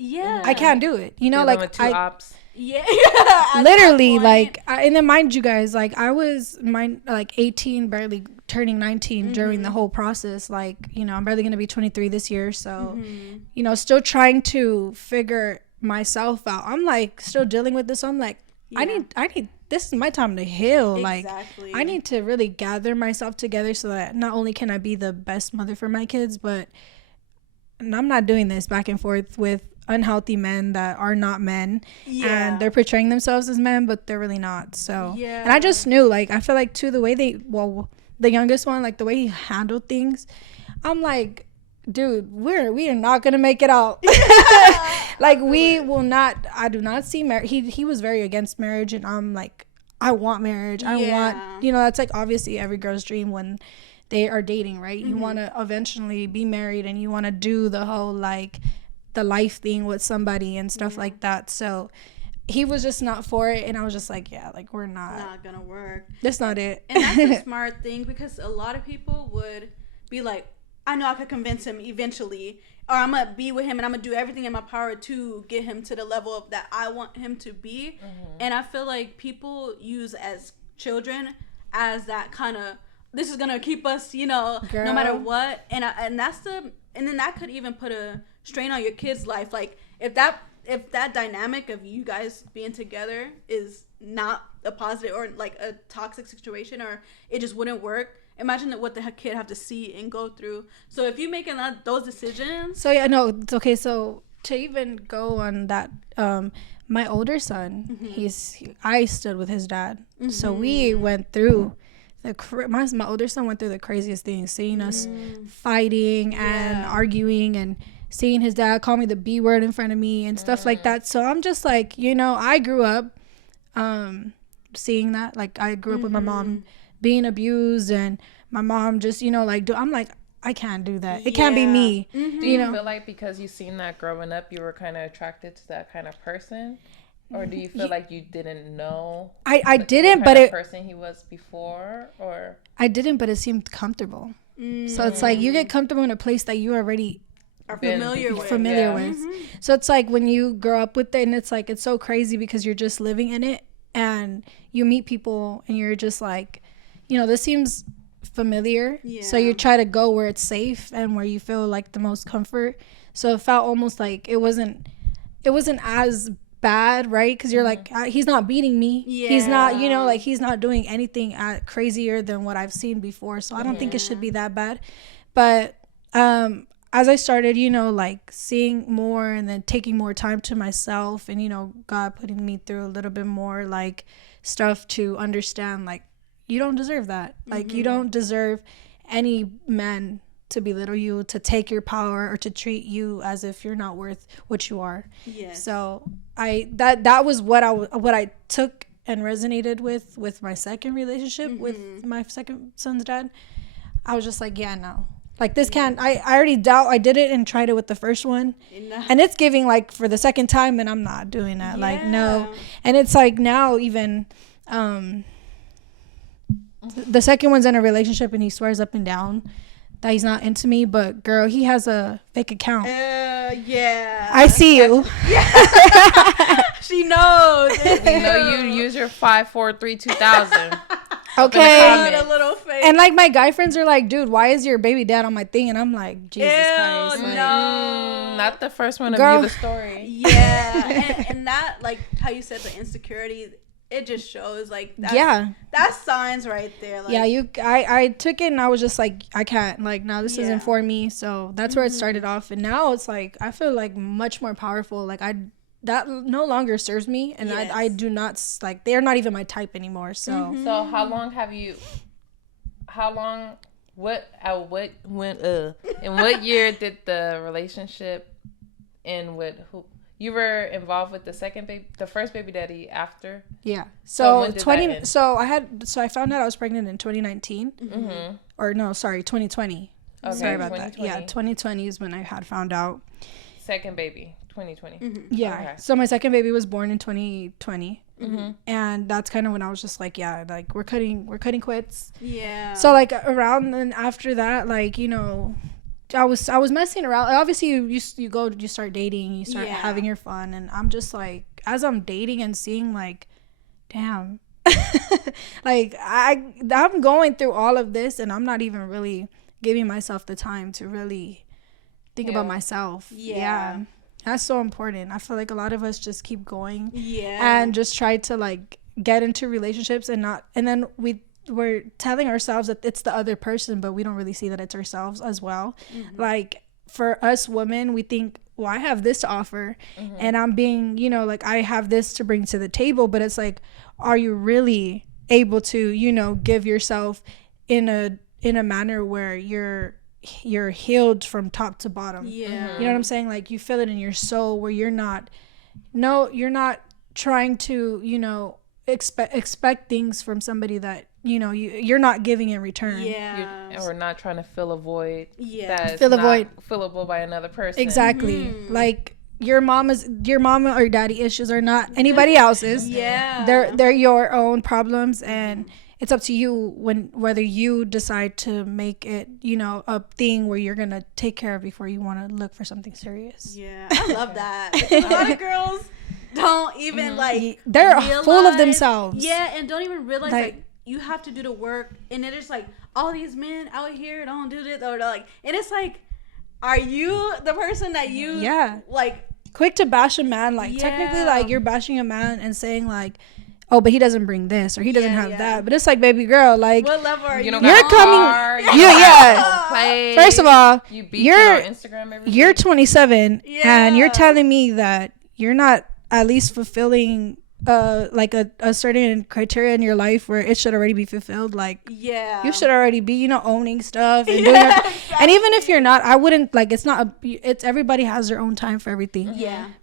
I can't do it, you know. Dealing like with 2 ops. Literally, like and then mind you guys, like I was like 18, barely turning 19 during the whole process. Like, you know, I'm barely gonna be 23 this year, so you know, still trying to figure myself out. I'm like still dealing with this, so I'm like, I need this is my time to heal. Like, I need to really gather myself together so that not only can I be the best mother for my kids, but I'm not doing this back and forth with unhealthy men that are not men, and they're portraying themselves as men, but they're really not. So and I just knew, like, I feel like too, the way the youngest one, like the way he handled things, I'm like, dude, we are not gonna make it out. Like, we will not. I do not see marriage. He was very against marriage, and I'm like, I want marriage. I want, you know, that's like obviously every girl's dream when they are dating, right? You want to eventually be married, and you want to do the whole like the life thing with somebody and stuff like that. So he was just not for it, and I was just like, yeah, like, we're not gonna work. That's not it. And that's a smart thing, because a lot of people would be like, I know I could convince him eventually, or I'm gonna be with him and I'm gonna do everything in my power to get him to the level of that I want him to be. And I feel like people use as children as that kind of, this is gonna keep us, you know, no matter what. And then that could even put a strain on your kid's life. Like, if that dynamic of you guys being together is not a positive, or like a toxic situation, or it just wouldn't work, imagine what the kid have to see and go through. So if you're making those decisions. So yeah, no, it's okay. So to even go on that, my older son, I stood with his dad. So we went through my older son went through the craziest things, seeing us fighting and arguing, and seeing his dad call me the B word in front of me and stuff like that. So I'm just like, you know, I grew up seeing that. Like, I grew up with my mom being abused, and my mom just, you know, like, I'm like, I can't do that. It can't be me. Do you feel like because you seen that growing up, you were kind of attracted to that kind of person? Or do you feel like you didn't know? I didn't, but person he was before, or I didn't, but it seemed comfortable. So it's like you get comfortable in a place that you already are familiar with. So it's like when you grow up with it, and it's like, it's so crazy because you're just living in it, and you meet people, and you're just like, you know, this seems familiar. So you try to go where it's safe and where you feel like the most comfort. So it felt almost like it wasn't as bad, right? Because you're like, he's not beating me, he's not, you know, like, he's not doing anything crazier than what I've seen before, so I don't think it should be that bad. But as I started, you know, like, seeing more, and then taking more time to myself, and, you know, God putting me through a little bit more like stuff to understand, like, you don't deserve that. Like, you don't deserve any man to belittle you, to take your power, or to treat you as if you're not worth what you are. So that was what I took and resonated with my second relationship with my second son's dad. I was just like, yeah, no, like, this can't. I already doubt I did it and tried it with the first one, and it's giving like for the second time, and I'm not doing that. Like, no. And it's like, now even the second one's in a relationship, and he swears up and down that he's not into me, but girl, he has a fake account. I see you. She knows. You know, you use your 543-2000. Okay. A little fake. And like, my guy friends are like, dude, why is your baby dad on my thing? And I'm like, Jesus Christ. Like, no. Not the first one to view the story. And that, like, how you said the insecurity, it just shows, like, that's signs right there. Like, I took it, and I was just like, I can't, like, no, this isn't for me. So that's where it started off, and now it's like, I feel like much more powerful. Like, I that no longer serves me, and I do not like, they're not even my type anymore. So so how long in what year did the relationship end with who? You were involved with the first baby daddy after? Yeah. So 20 so I found out I was pregnant in 2019. Or no, sorry, 2020. Okay, sorry about that. Yeah, 2020 is when I had found out. Second baby, 2020. Yeah. Okay. So my second baby was born in 2020. And that's kind of when I was just like, yeah, like we're cutting quits. Yeah. So like around and after that, like, you know, I was messing around. Obviously you start dating, you start having your fun, and I'm just like, as I'm dating and seeing like, damn, like I'm going through all of this and I'm not even really giving myself the time to really think about myself. Yeah. That's so important. I feel like a lot of us just keep going and just try to like get into relationships and then we're telling ourselves that it's the other person, but we don't really see that it's ourselves as well. Like for us women, we think, well, I have this to offer and I'm being, you know, like I have this to bring to the table, but it's like, are you really able to, you know, give yourself in a manner where you're healed from top to bottom? You know what I'm saying? Like you feel it in your soul where you're not trying to, you know, expect things from somebody that, you know, you're not giving in return. Or not trying to fill a void that's fillable by another person. Exactly. Like your mama or daddy issues are not anybody else's. They're your own problems, and it's up to you whether you decide to make it, you know, a thing where you're gonna take care of before you want to look for something serious. I love that. A lot of girls don't even like, they're full of themselves. And don't even realize like you have to do the work, and it is like all these men out here don't do this, or like, and it's like, are you the person that you like quick to bash a man? Like technically, like you're bashing a man and saying like, oh, but he doesn't bring this or he doesn't have that. But it's like, baby girl, like, what level are you? You're coming. First of all, you're 27 and you're telling me that you're not at least fulfilling like a certain criteria in your life where it should already be fulfilled. Like, you should already be, you know, owning stuff and doing and even if you're not, I wouldn't, like, it's everybody has their own time for everything.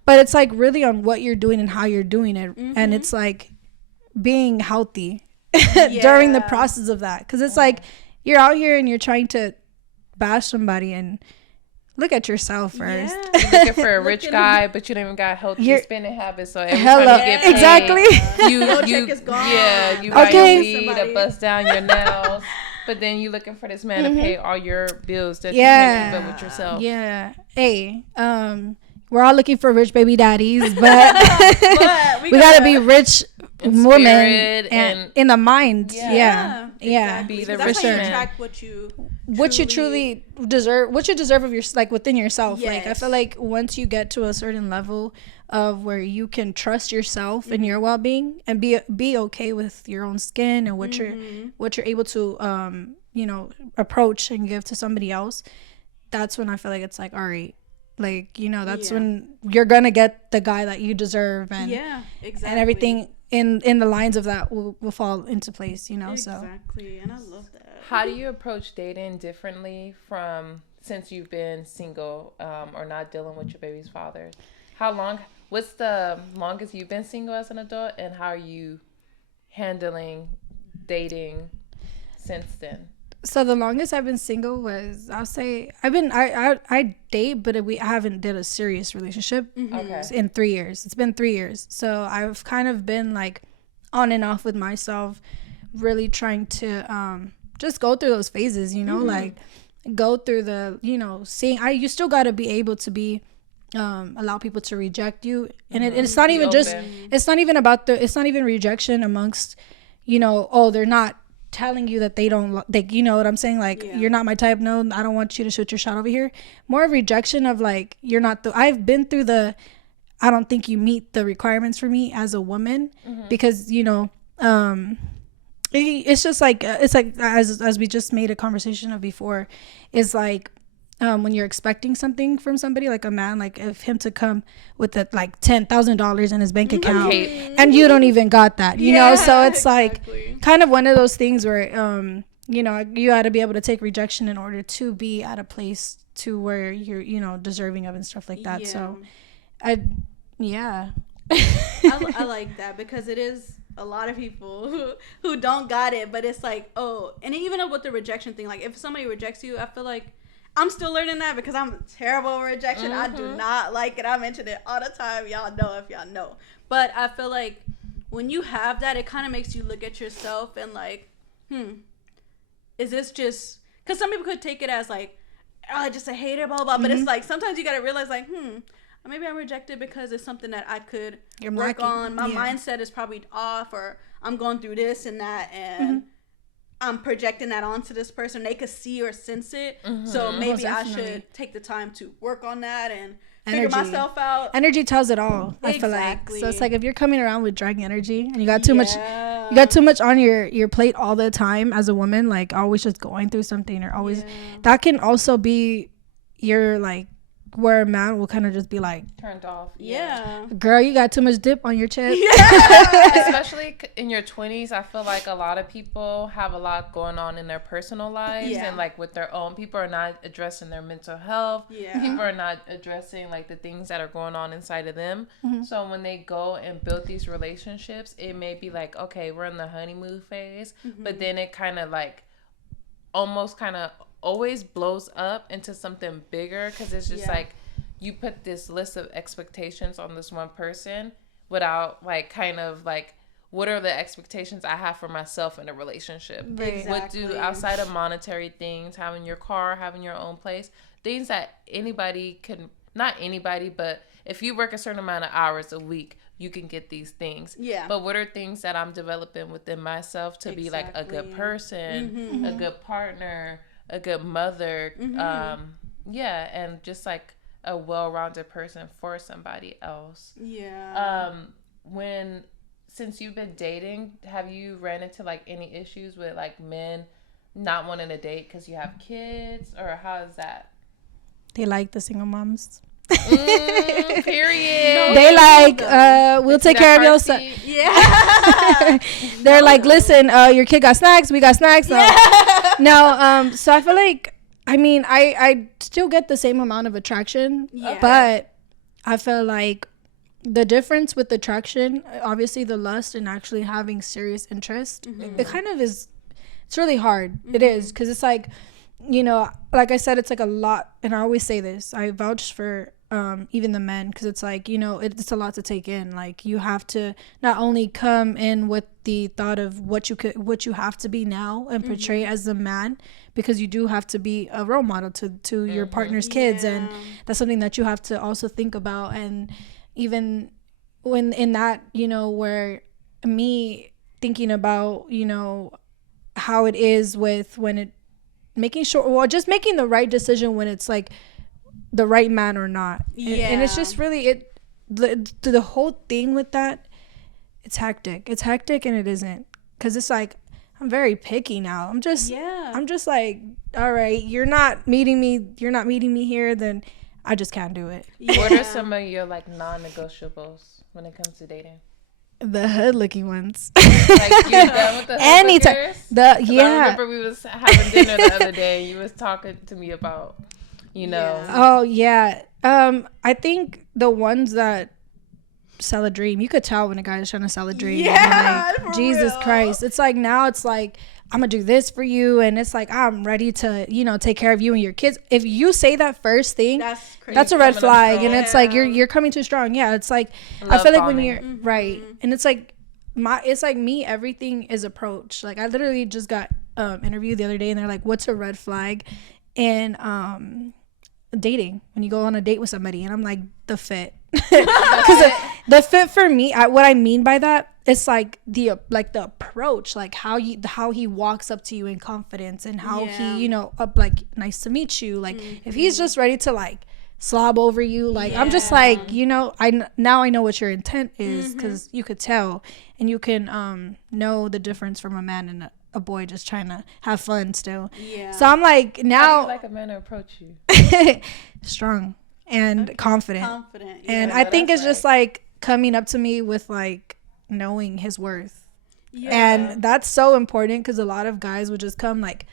But it's like really on what you're doing and how you're doing it. And it's like being healthy during the process of that, because it's like you're out here and you're trying to bash somebody, and look at yourself first. You're looking for a rich guy, but you don't even got healthy spending habits. So every time you get paid, exactly. you buy your weed or bust down your nails. But then you looking for this man to pay all your bills that you can't keep up with yourself. Hey, we're all looking for rich baby daddies, but we gotta be rich women and in the mind. Exactly. That's how you attract what you truly deserve, what you deserve of your, like, within yourself. Like, I feel like once you get to a certain level of where you can trust yourself and your well-being and be okay with your own skin and what you're able to you know, approach and give to somebody else, that's when I feel like it's like, all right, like, you know, that's when you're gonna get the guy that you deserve, and and everything in the lines of that will fall into place, you know. Exactly. And I love that. How do you approach dating differently from since you've been single or not dealing with your baby's father? What's the longest you've been single as an adult, and how are you handling dating since then? So the longest I've been single was, I'll say, I date, but I haven't did a serious relationship in 3 years. It's been 3 years. So I've kind of been like on and off with myself, really trying to just go through those phases, you know, like go through the, you know, you still got to be able to be, allow people to reject you. And it's not even it's not even rejection amongst, you know, oh, they're not telling you that they don't, like, you know what I'm saying, like, you're not my type, no, I don't want you to shoot your shot over here. More of rejection of like, you're not I've been through I don't think you meet the requirements for me as a woman, because, you know, it's just like, it's like as we just made a conversation of before, is like, when you're expecting something from somebody, like a man, like if him to come with like $10,000 in his bank account, and you don't even got that, you know. So it's like kind of one of those things where you know, you got to be able to take rejection in order to be at a place to where you're, you know, deserving of and stuff like that. So I like that, because it is a lot of people who don't got it, but it's like, oh, and even with the rejection thing, like if somebody rejects you, I feel like I'm still learning that, because I'm terrible at rejection. I do not like it. I mention it all the time. Y'all know if y'all know. But I feel like when you have that, it kind of makes you look at yourself and like, is this just, because some people could take it as like, oh, just a hater, blah, blah, but it's like, sometimes you got to realize like, maybe I'm rejected because it's something that I could work on. My mindset is probably off, or I'm going through this and that, and I'm projecting that onto this person. They could see or sense it. So maybe I should take the time to work on that and figure myself out. Energy tells it all. I feel like. So it's like if you're coming around with dragging energy and you got too much on your plate all the time as a woman, like always just going through something, or always that can also be your like where a man will kind of just be like turned off. Girl, you got too much dip on your chest. Especially in your 20s, I feel like a lot of people have a lot going on in their personal lives, and like with their own, people are not addressing their mental health. People are not addressing like the things that are going on inside of them. So when they go and build these relationships, it may be like, okay, we're in the honeymoon phase, but then it kind of like almost kind of always blows up into something bigger, because it's just like you put this list of expectations on this one person without like kind of like, what are the expectations I have for myself in a relationship? What do, outside of monetary things, having your car, having your own place, things that anybody can, not anybody, but if you work a certain amount of hours a week, you can get these things. But what are things that I'm developing within myself to be like a good person, a good partner, a good mother, and just like a well-rounded person for somebody else. Since you've been dating, have you ran into like any issues with like men not wanting to date because you have kids, or how is that? They like the single moms. Period. They like we'll take care of your son. They're like, listen, your kid got snacks, we got snacks. So I feel like, I mean, I still get the same amount of attraction, but I feel like the difference with attraction, obviously the lust and actually having serious interest, it kind of is, it's really hard. It is, because it's like, you know, like I said, it's like a lot, and I always say this, I vouch for even the men, because it's like, you know, it's a lot to take in. Like, you have to not only come in with the thought of what you have to be now and portray as a man, because you do have to be a role model to your partner's kids, and that's something that you have to also think about. And even when in that, you know, where me thinking about, you know, how it is with when it making sure, well, just making the right decision when it's like the right man or not. And it's just really the whole thing with that, it's hectic and it isn't, because it's like I'm very picky now. I'm just like, all right, you're not meeting me here, then I just can't do it. What are some of your like non-negotiables when it comes to dating? The hood looking ones. Like, you done with the hood lookers? I remember we was having dinner the other day, you was talking to me about, you know. Oh yeah. I think the ones that sell a dream, you could tell when a guy is trying to sell a dream. Like, Jesus Christ. It's like, now it's like, I'm gonna do this for you, and it's like, I'm ready to, you know, take care of you and your kids. If you say that first thing, that's a red flag. And it's like, you're coming too strong. It's like, I feel like when you're right, and it's like me, everything is approach. Like, I literally just got interviewed the other day, and they're like, what's a red flag in dating, when you go on a date with somebody? And I'm like, the fit. Because the fit for me, what I mean by that, it's like the approach, like how he walks up to you in confidence, and how he, you know, like, nice to meet you. Like, if he's just ready to like slob over you, like, I'm just like, you know, I know what your intent is, because you could tell, and you can know the difference from a man a boy just trying to have fun still. Yeah. So I'm like, now. How do you like a man to approach you? Strong and confident. Confident. Yeah. And I think it's just like coming up to me with like knowing his worth. Yeah. And that's so important because a lot of guys would just come like,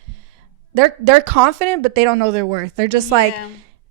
they're confident, but they don't know their worth. They're just like,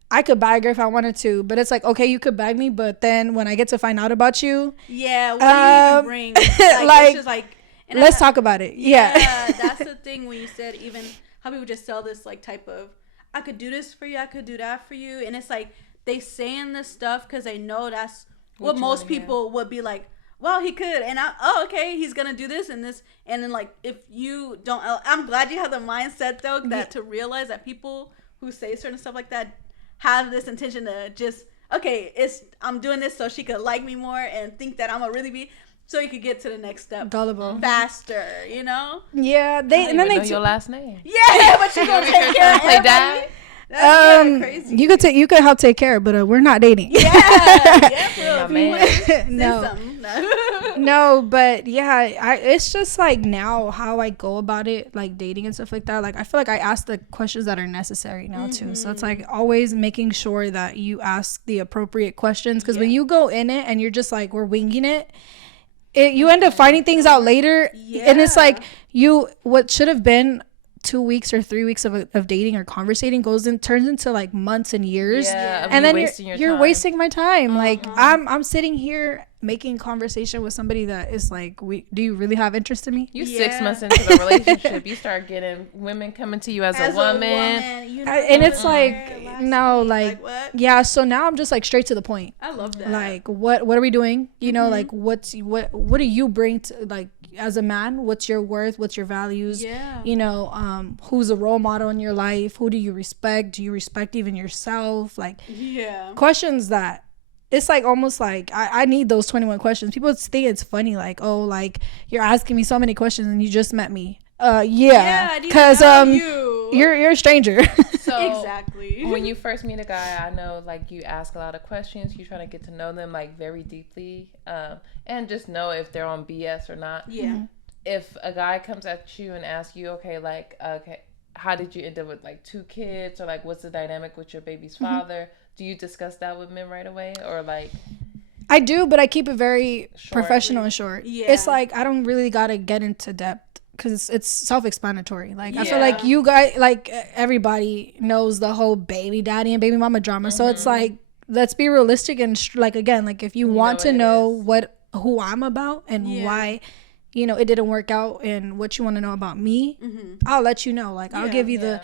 I could bag her if I wanted to, but it's like, okay, you could bag me, but then when I get to find out about you, what do you even bring? Like, it's just like, let's talk about it. Yeah, that's the thing when you said even how people just sell this like type of, I could do this for you, I could do that for you, and it's like they saying this stuff because they know that's what most people would be like. Well, he could, and okay, he's gonna do this and this, and then like if you don't, I'm glad you have the mindset though that to realize that people who say certain stuff like that have this intention to just, okay, I'm doing this so she could like me more and think that I'm gonna really be, so you could get to the next step gullible faster, you know? Yeah, and then they know your last name. Yeah, but you gonna take care of everybody. That's crazy. You could help take care, but we're not dating. Yeah, no, but yeah, it's just like now how I go about it, like dating and stuff like that. Like I feel like I ask the questions that are necessary now too. So it's like always making sure that you ask the appropriate questions, because when you go in it and you're just like, we're winging it, you end up finding things out later, and it's like what should have been 2 weeks or 3 weeks of dating or conversating turns into like months and years, and then you're wasting my time. Like I'm sitting here making conversation with somebody that is like, do you really have interest in me? You 6 months into the relationship, you start getting women coming to you as a woman. And it's like, no, like yeah. So now I'm just like straight to the point. I love that. Like what are we doing? You know, like what do you bring to, like, as a man, what's your worth, what's your values? You know, who's a role model in your life? Who do you respect? Do you respect even yourself? Like questions that it's like almost like I need those 21 questions. People think it's funny, like, oh, like you're asking me so many questions and you just met me. Because you're a stranger. So exactly. When you first meet a guy, I know like you ask a lot of questions. You're trying to get to know them like very deeply, and just know if they're on BS or not. If a guy comes at you and asks you, okay, how did you end up with like 2 kids, or like what's the dynamic with your baby's father? Do you discuss that with men right away, or like? I do, but I keep it very professional and short. It's like I don't really gotta get into depth because it's self-explanatory. Like I feel like you guys, like everybody knows the whole baby daddy and baby mama drama. So it's like, let's be realistic and like, again, like if you want to know who I'm about and why, you know, it didn't work out, and what you want to know about me, I'll let you know. Like I'll give you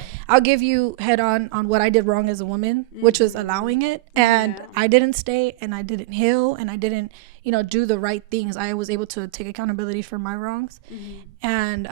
head on what I did wrong as a woman, which was allowing it, and I didn't stay, and I didn't heal, and I didn't, you know, do the right things. I was able to take accountability for my wrongs, and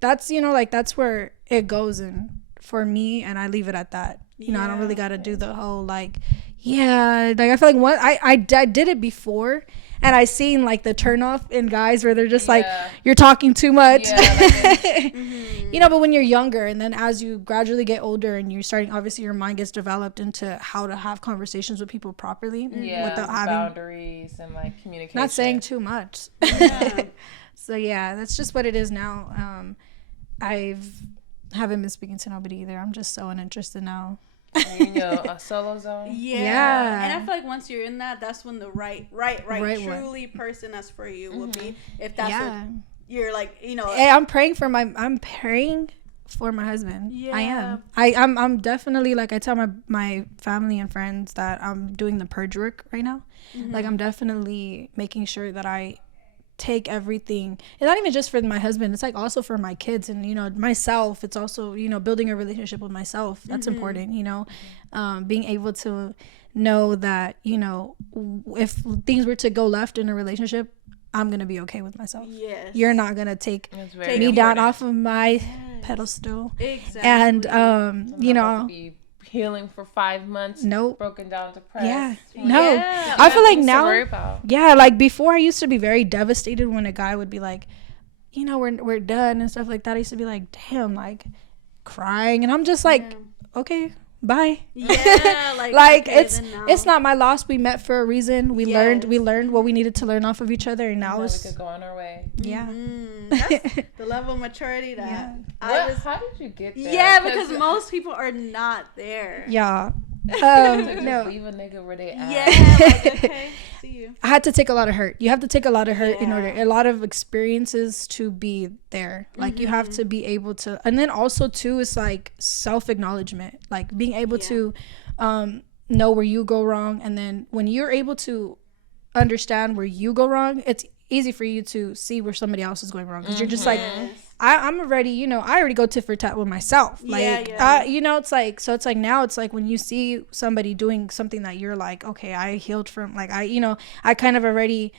that's, you know, like that's where it goes in for me, and I leave it at that. You know, I don't really got to do the whole like I feel like I did it before. And I seen like the turn off in guys where they're just like, you're talking too much. You know, but when you're younger, and then as you gradually get older and you're starting, obviously your mind gets developed into how to have conversations with people properly without having boundaries and like communication. Not saying too much. So yeah, that's just what it is now. Haven't been speaking to nobody either. I'm just so uninterested now. In your solo zone. And I feel like once you're in that, that's when the right truly person that's for you will be. If that's what you're like, you know. Hey, I'm praying for my husband. I am. I'm definitely, like, I tell my family and friends that I'm doing the purge work right now. Like I'm definitely making sure that I take everything. It's not even just for my husband, it's like also for my kids and, you know, myself. It's also, you know, building a relationship with myself. That's important, you know. Being able to know that, you know, if things were to go left in a relationship, I'm gonna be okay with myself. You're not gonna take me down off of my pedestal. And you know, healing for 5 months. Broken down, depressed. I feel like now, like before, I used to be very devastated when a guy would be like, you know, we're done and stuff like that. I used to be like, damn, like crying, and I'm just like, okay, bye. Yeah, like okay, it's not my loss. We met for a reason. We learned what we needed to learn off of each other, and now we could go on our way. Yeah. That's the level of maturity that how did you get there? Yeah, because most people are not there. Yeah. No. Leave a nigga where they at. Yeah, like, okay, see you. I had to take a lot of hurt. You have to take a lot of hurt in order, a lot of experiences to be there. Like you have to be able to, and then also too, it's like self-acknowledgement, like being able to know where you go wrong. And then when you're able to understand where you go wrong, it's easy for you to see where somebody else is going wrong. Because you're just like, I'm already, I already go tit for tat with myself. Like, it's like, so it's like now it's like when you see somebody doing something that you're like, okay, I healed from, like, I kind of already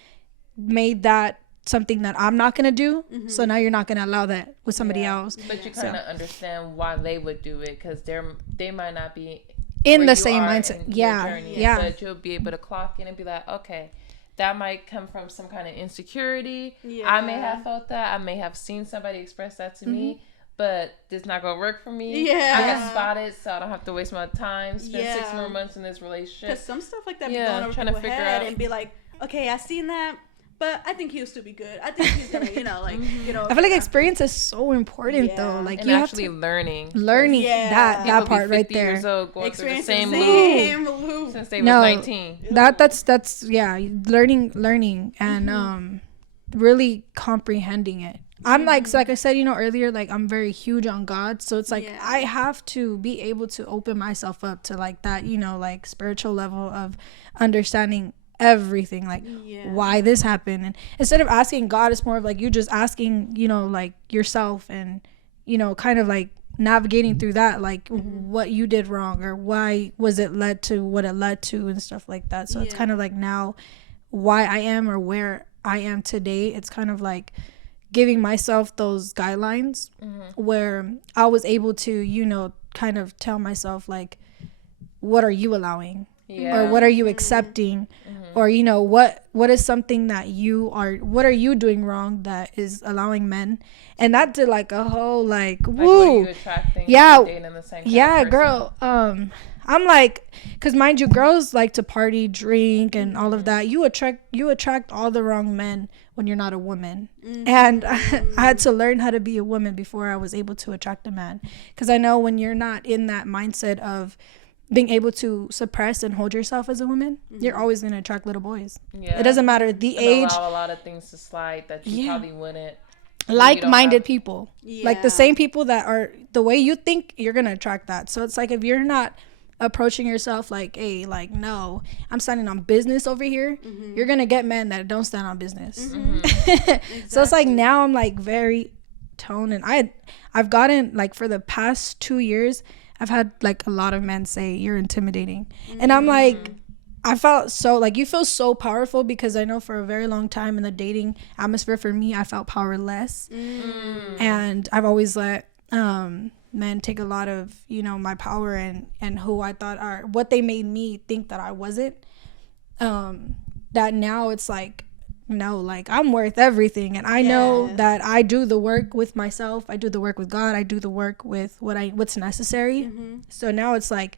made that something that I'm not going to do. So now you're not going to allow that with somebody else. But you kind of understand why they would do it because they might not be in the same mindset. But you'll be able to clock in and be like, okay, that might come from some kind of insecurity. I may have felt that. I may have seen somebody express that to me, but it's not going to work for me. I can spot it, so I don't have to waste my time, spend 6 more months in this relationship. Because some stuff like that be going over people's head and be like, okay, I seen that, but I think he'll still be good. I think he's going to, get over I feel like experience is so important, though. Like, and you actually have to learning that part right there. Years old, going through the same loop since they was 19. That's learning and really comprehending it. I'm like, so like I said, earlier, like I'm very huge on God. So it's like, I have to be able to open myself up to like that, like spiritual level of understanding everything, like why this happened. And instead of asking God, it's more of like you just asking, like yourself and, kind of like navigating through that, like what you did wrong or why was it led to what it led to and stuff like that. So it's kind of like now why I am or where I am today, it's kind of like giving myself those guidelines where I was able to, kind of tell myself like, what are you allowing? Or what are you accepting? Or, what is something that what are you doing wrong that is allowing men? And that did like a whole like woo. Girl. I'm like, because mind you, girls like to party, drink, and all of that. You attract all the wrong men when you're not a woman. And I had to learn how to be a woman before I was able to attract a man. Because I know when you're not in that mindset of being able to suppress and hold yourself as a woman, you're always going to attract little boys. It doesn't matter the age. Allow a lot of things to slide that you probably wouldn't. Like-minded people. Like the same people that are the way you think, you're going to attract that. So it's like if you're not approaching yourself like, hey, like, no, I'm standing on business over here, you're going to get men that don't stand on business. Exactly. So it's like now I'm like very toned, and I've gotten like for the past 2 years, I've had like a lot of men say you're intimidating. And I'm like, I felt so like, you feel so powerful, because I know for a very long time in the dating atmosphere for me, I felt powerless. And I've always let men take a lot of, my power and who I thought are what they made me think that I wasn't. That now it's like, no, like I'm worth everything, and I know that I do the work with myself, I do the work with God, I do the work with what's necessary. So now it's like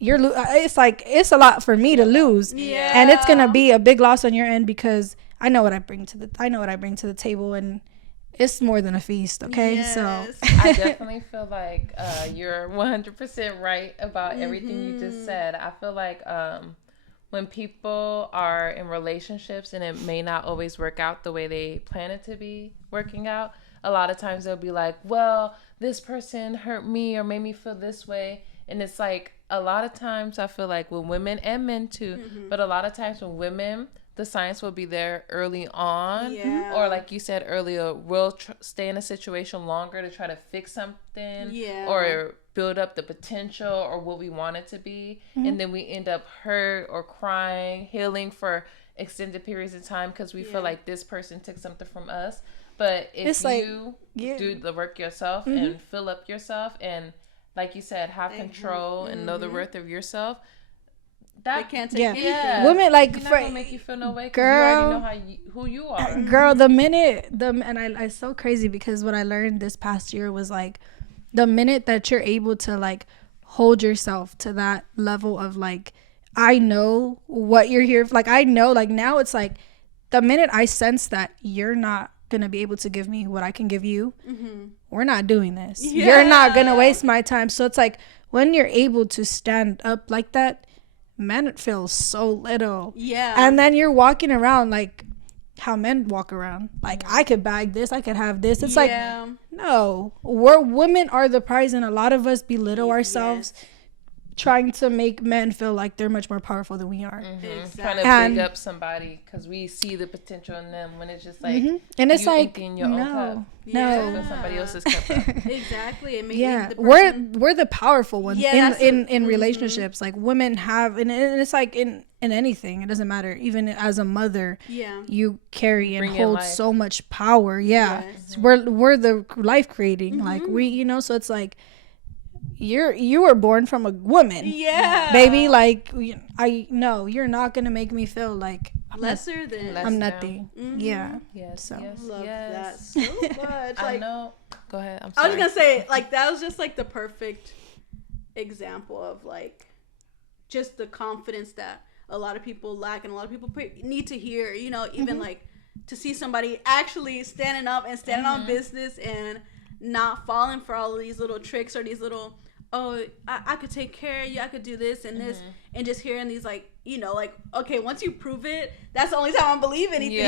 it's a lot for me to lose, and it's gonna be a big loss on your end, because I know what I bring to the table, and it's more than a feast. Okay. So I definitely feel like you're 100% right about everything you just said. I feel like when people are in relationships and it may not always work out the way they plan it to be working out, a lot of times they'll be like, well, this person hurt me or made me feel this way. And it's like, a lot of times I feel like with women and men too, but a lot of times with women, the signs will be there early on. Or like you said earlier, we'll stay in a situation longer to try to fix something or build up the potential or what we want it to be. And then we end up hurt or crying, healing for extended periods of time because we feel like this person took something from us. But if it's you do the work yourself and fill up yourself and, like you said, have control and know the worth of yourself, that can't take anything. Women like not gonna make you feel no way, girl. You already know who you are. Girl, it's so crazy, because what I learned this past year was like, the minute that you're able to like hold yourself to that level of like, I know what you're here for. Like, I know, like, now it's like the minute I sense that you're not gonna be able to give me what I can give you, we're not doing this. You're not gonna waste my time. So it's like when you're able to stand up like that, men feel so little. Yeah. And then you're walking around like how men walk around. Like, I could bag this, I could have this. It's like, no, women are the prize, and a lot of us belittle ourselves trying to make men feel like they're much more powerful than we are. Exactly. Trying to big up somebody because we see the potential in them, when it's just like, and it's like, your own cup. No, somebody else's cup up. Exactly. We're the powerful ones in relationships. Like, women have, and it's like in anything, it doesn't matter. Even as a mother, you carry and hold so much power. So we're the life creating, like we, so it's like, you were born from a woman, baby. Like, I know you're not gonna make me feel like I'm nothing. Love that so much. Like, I know. Go ahead. I'm sorry. I was gonna say, like, that was just like the perfect example of like just the confidence that a lot of people lack and a lot of people need to hear. Even like to see somebody actually standing up and standing on business and not falling for all of these little tricks or these little, I could take care of you, I could do this and this, and just hearing these like, like, okay, once you prove it, that's the only time I believe anything.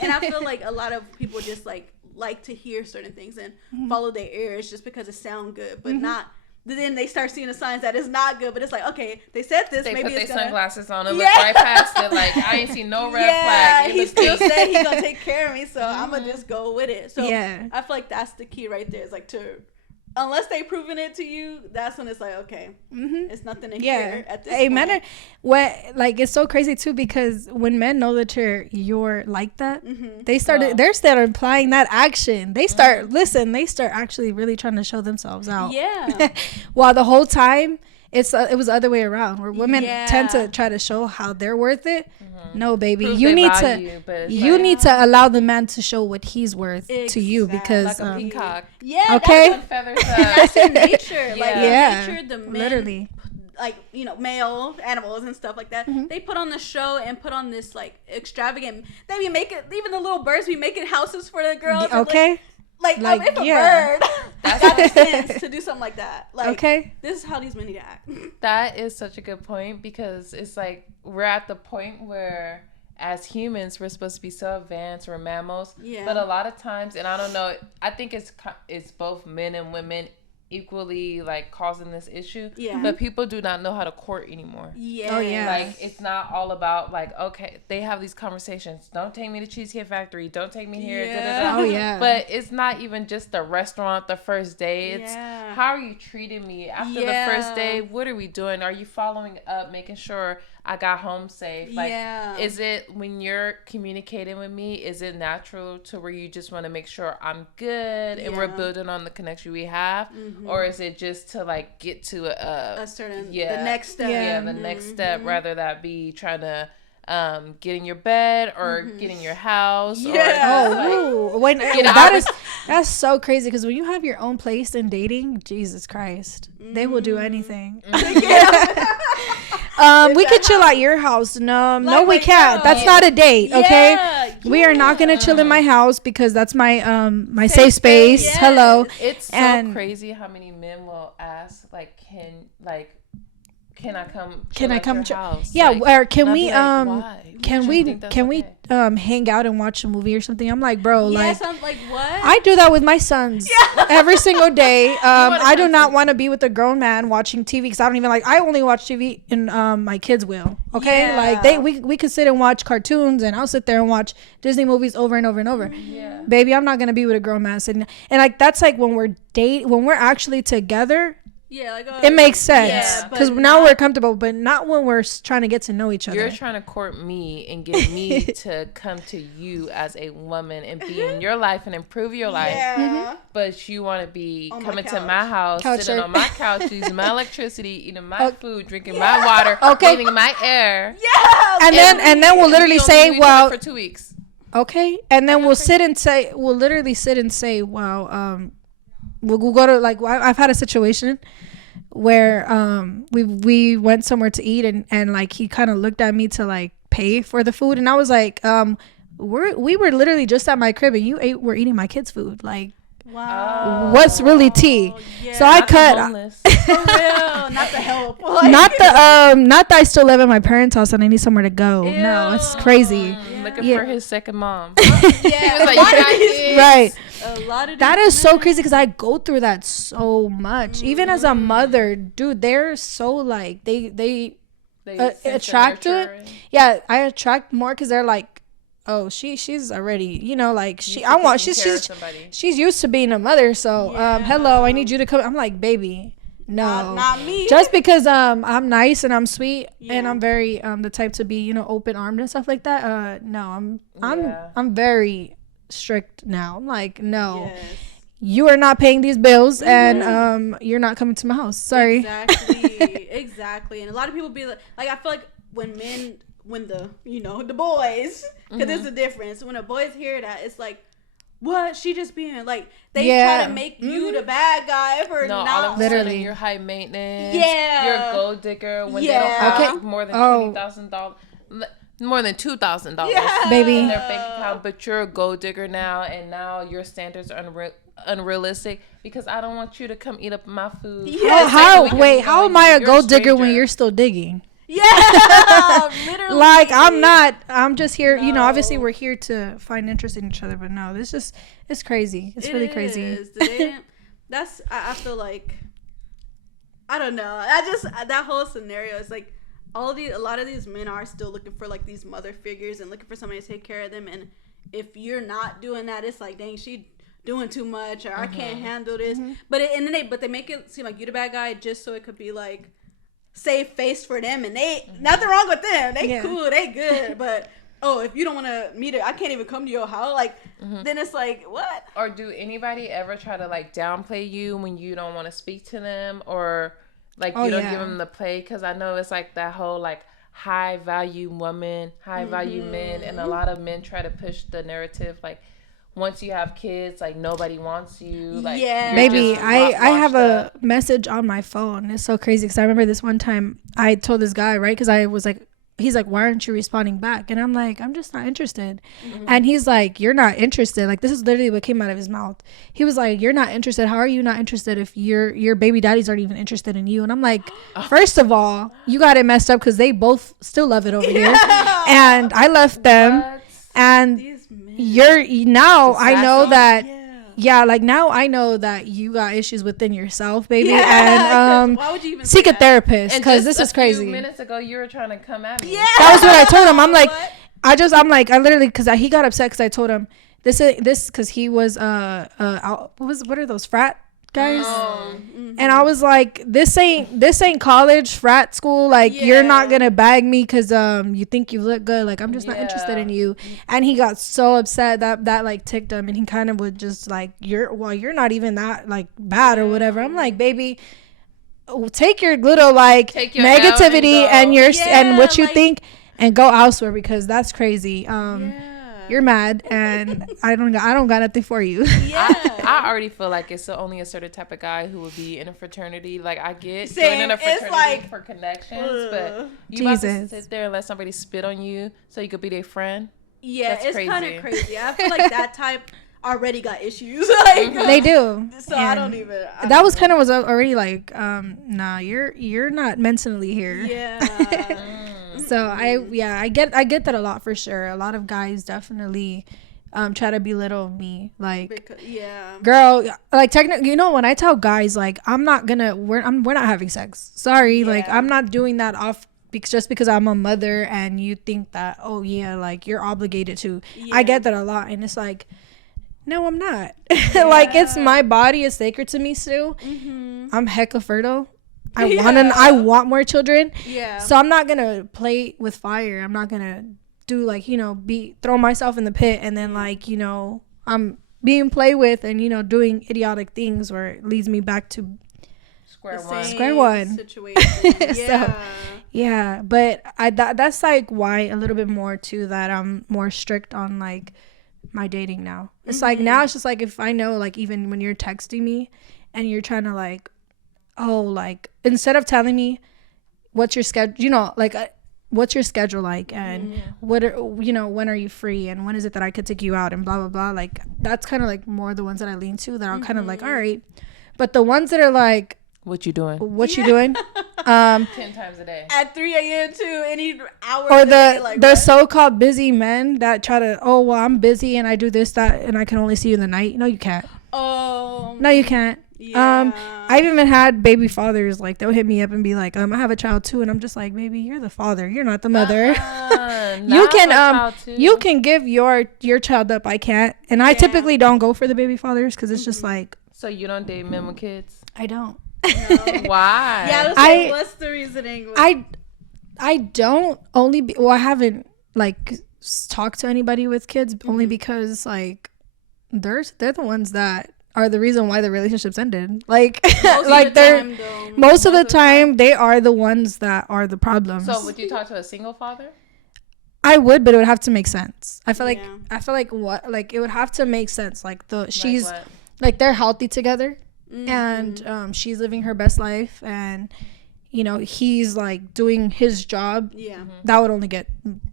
And I feel like a lot of people just like to hear certain things and follow their ears just because it sounds good, but not. Then they start seeing the signs that it's not good, but it's like, okay, they said this, maybe it's gonna. They put their sunglasses on and look right past it, like, I ain't seen no red flag. He still said he's gonna take care of me, so I'm gonna just go with it. So I feel like that's the key right there. It's like, unless they proven it to you, that's when it's like, okay, it's nothing in here at this point. Men are, like, it's so crazy too, because when men know that you're like that, they start applying that action. They start they start actually really trying to show themselves out. While the whole time it was the other way around, where women tend to try to show how they're worth it. No, baby, you need to allow the man to show what he's worth to you, because like a peacock. Okay, that's in nature. Like in nature, the men, literally, like, male animals and stuff like that, they put on the show and put on this like extravagant. They be making, even the little birds be making houses for the girls. Okay. Like if a bird got the sense to do something like that. Like, this is how these men need to act. That is such a good point, because it's like we're at the point where as humans we're supposed to be so advanced, we're mammals. But a lot of times, and I don't know, I think it's both men and women equally like causing this issue. But people do not know how to court anymore. Like, it's not all about like, okay, they have these conversations, don't take me to Cheesecake Factory, don't take me here, but it's not even just the restaurant the first day. It's how are you treating me after the first day? What are we doing? Are you following up, making sure I got home safe? Like, is it, when you're communicating with me, is it natural to where you just want to make sure I'm good and we're building on the connection we have? Or is it just to like get to a certain the next step? The next step, rather that be trying to get in your bed or get in your house. That's so crazy, because when you have your own place in dating, Jesus Christ, they will do anything. We could chill at your house. No, we can't. That's not a date, okay? We are not gonna chill in my house, because that's my my safe space. Yes. Hello. It's so crazy how many men will ask, like, can I come? Can I come to your house? Yeah, like, or can we can we hang out and watch a movie or something? I'm like, bro, like what? I do that with my sons every single day. I do not want to be with a grown man watching TV, because I don't even I only watch TV and my kids will. Okay, like we could sit and watch cartoons, and I'll sit there and watch Disney movies over and over and over. Baby, I'm not gonna be with a grown man sitting, and like that's like when we're actually together. It makes sense, because now we're comfortable, but not when we're trying to get to know each other. You're trying to court me and get me to come to you as a woman and be in your life and improve your life. But you want to be coming to my house, sitting on my couch, using my electricity, eating my food, drinking my water, breathing my air. And then we'll literally say, well, for 2 weeks. Okay, and then we'll literally sit and say, wow, we'll go to, like, I've had a situation where we went somewhere to eat, and like he kind of looked at me to like pay for the food, and I was like, we were literally just at my crib and were eating my kids' food. Like, wow, what's really tea? Yeah. So I cut. For real, not the help. Like, not that I still live at my parents' house and I need somewhere to go. Ew. No, it's crazy. Looking for his second mom. Yeah, he was like, you got kids. Right. A lot of that is so crazy because I go through that so much. Even as a mother, dude, they're so like they attract to it. Yeah, I attract more because they're like, oh, she's already, you know, like she's used to being a mother. So hello, I need you to come. I'm like, baby. No, not me. Just because I'm nice and I'm sweet and I'm very the type to be, you know, open armed and stuff like that. No, I'm very strict now. I'm like, no, you are not paying these bills and you're not coming to my house. Sorry. Exactly. And a lot of people be like I feel like when the the boys, because there's a difference. When a boys hear that, it's like, what? She just being like, they try to make you the bad guy for not. All of a sudden you're high maintenance. Yeah. You're a gold digger when they don't have more than $20,000. More than $2,000 baby in their bank account, but you're a gold digger now, and now your standards are unrealistic because I don't want you to come eat up my food. Yeah. How am I a gold digger when you're still digging? Yeah, literally. Like I'm just here, you know, obviously we're here to find interest in each other, but no, it's crazy. It's really crazy. I feel like, I don't know. That whole scenario is like a lot of these men are still looking for like these mother figures and looking for somebody to take care of them. And if you're not doing that, it's like, dang, she doing too much, or I can't handle this. But they make it seem like you the bad guy just so it could be like save face for them, and they nothing wrong with them. They cool, they good. But if you don't want to meet it, I can't even come to your house. Like then it's like, what? Or do anybody ever try to like downplay you when you don't want to speak to them, or like you don't give them the play? Because I know it's like that whole like high value woman, high value men, and a lot of men try to push the narrative like, once you have kids, like nobody wants you. Like, baby, I have a message on my phone. It's so crazy because I remember this one time I told this guy, right? Because I was like, he's like, why aren't you responding back? And I'm like, I'm just not interested. And he's like, you're not interested. Like, this is literally what came out of his mouth. He was like, you're not interested. How are you not interested if your baby daddies aren't even interested in you? And I'm like, first of all, you got it messed up because they both still love it over here. And I left them. What? And I know that now I know that you got issues within yourself, baby, and why would you even seek a therapist, because this is crazy. A few minutes ago you were trying to come at me. That was what I told him. I'm like, I literally, because he got upset because I told him this because he was what are those frat guys? And I was like, this ain't college frat school. Like, you're not gonna bag me because you think you look good. Like, I'm just not interested in you. And he got so upset that like ticked him, and he kind of would just like, you're not even that like bad or whatever. I'm like, baby, take your little like negativity and what you think and go elsewhere, because that's crazy. You're mad, and I don't got nothing for you. I already feel like it's only a certain type of guy who would be in a fraternity. Like, I get joining a fraternity for connections, but you about to sit there and let somebody spit on you so you could be their friend? Yeah, that's it's kind of crazy. I feel like that type already got issues. Like, they do. So and I don't even. That was kind of was already like, nah, you're not mentally here. Yeah. So I get that a lot for sure. A lot of guys definitely try to belittle me, like, girl, like, technically, you know, when I tell guys like we're not having sex. Sorry, like, I'm not doing that off just because I'm a mother and you think that, oh yeah, like, you're obligated to. I get that a lot, and it's like, no, I'm not. Like, it's my body is sacred to me still. I'm hecka fertile. I want more children. Yeah. So I'm not gonna play with fire. I'm not gonna do like, you know, throw myself in the pit and then, like, you know, I'm being played with and, you know, doing idiotic things where it leads me back to square one situation. So, yeah, but that's like why a little bit more too that I'm more strict on like my dating now. It's like now it's just like, if I know, like, even when you're texting me and you're trying to like oh, like, instead of telling me what's your schedule, you know, like, what's your schedule like, and what are, you know, when are you free, and when is it that I could take you out, and blah blah blah. Like, that's kind of like more the ones that I lean to, that I'm kind of like, all right. But the ones that are like, what you doing? What you doing? 10 times a day. At 3 a.m. too, any hour. Or the so-called busy men that try to, oh, well, I'm busy and I do this, that, and I can only see you in the night. No, you can't. Oh. No, you can't. Yeah. I've even had baby fathers, like, they'll hit me up and be like, I have a child too, and I'm just like, baby, you're the father, you're not the mother. You can give your child up. I can't. And I typically don't go for the baby fathers, because it's just like. So you don't date men with kids? I don't. No. Why? Yeah, what's the reasoning? I don't, I haven't like talked to anybody with kids, only because like they're the ones that are the reason why the relationships ended. Like, most of the time they are the ones that are the problems. So would you talk to a single father? I would, but it would have to make sense. I feel like what, like, it would have to make sense. Like, she's like, they're healthy together. And she's living her best life, and you know, he's like doing his job. That would only get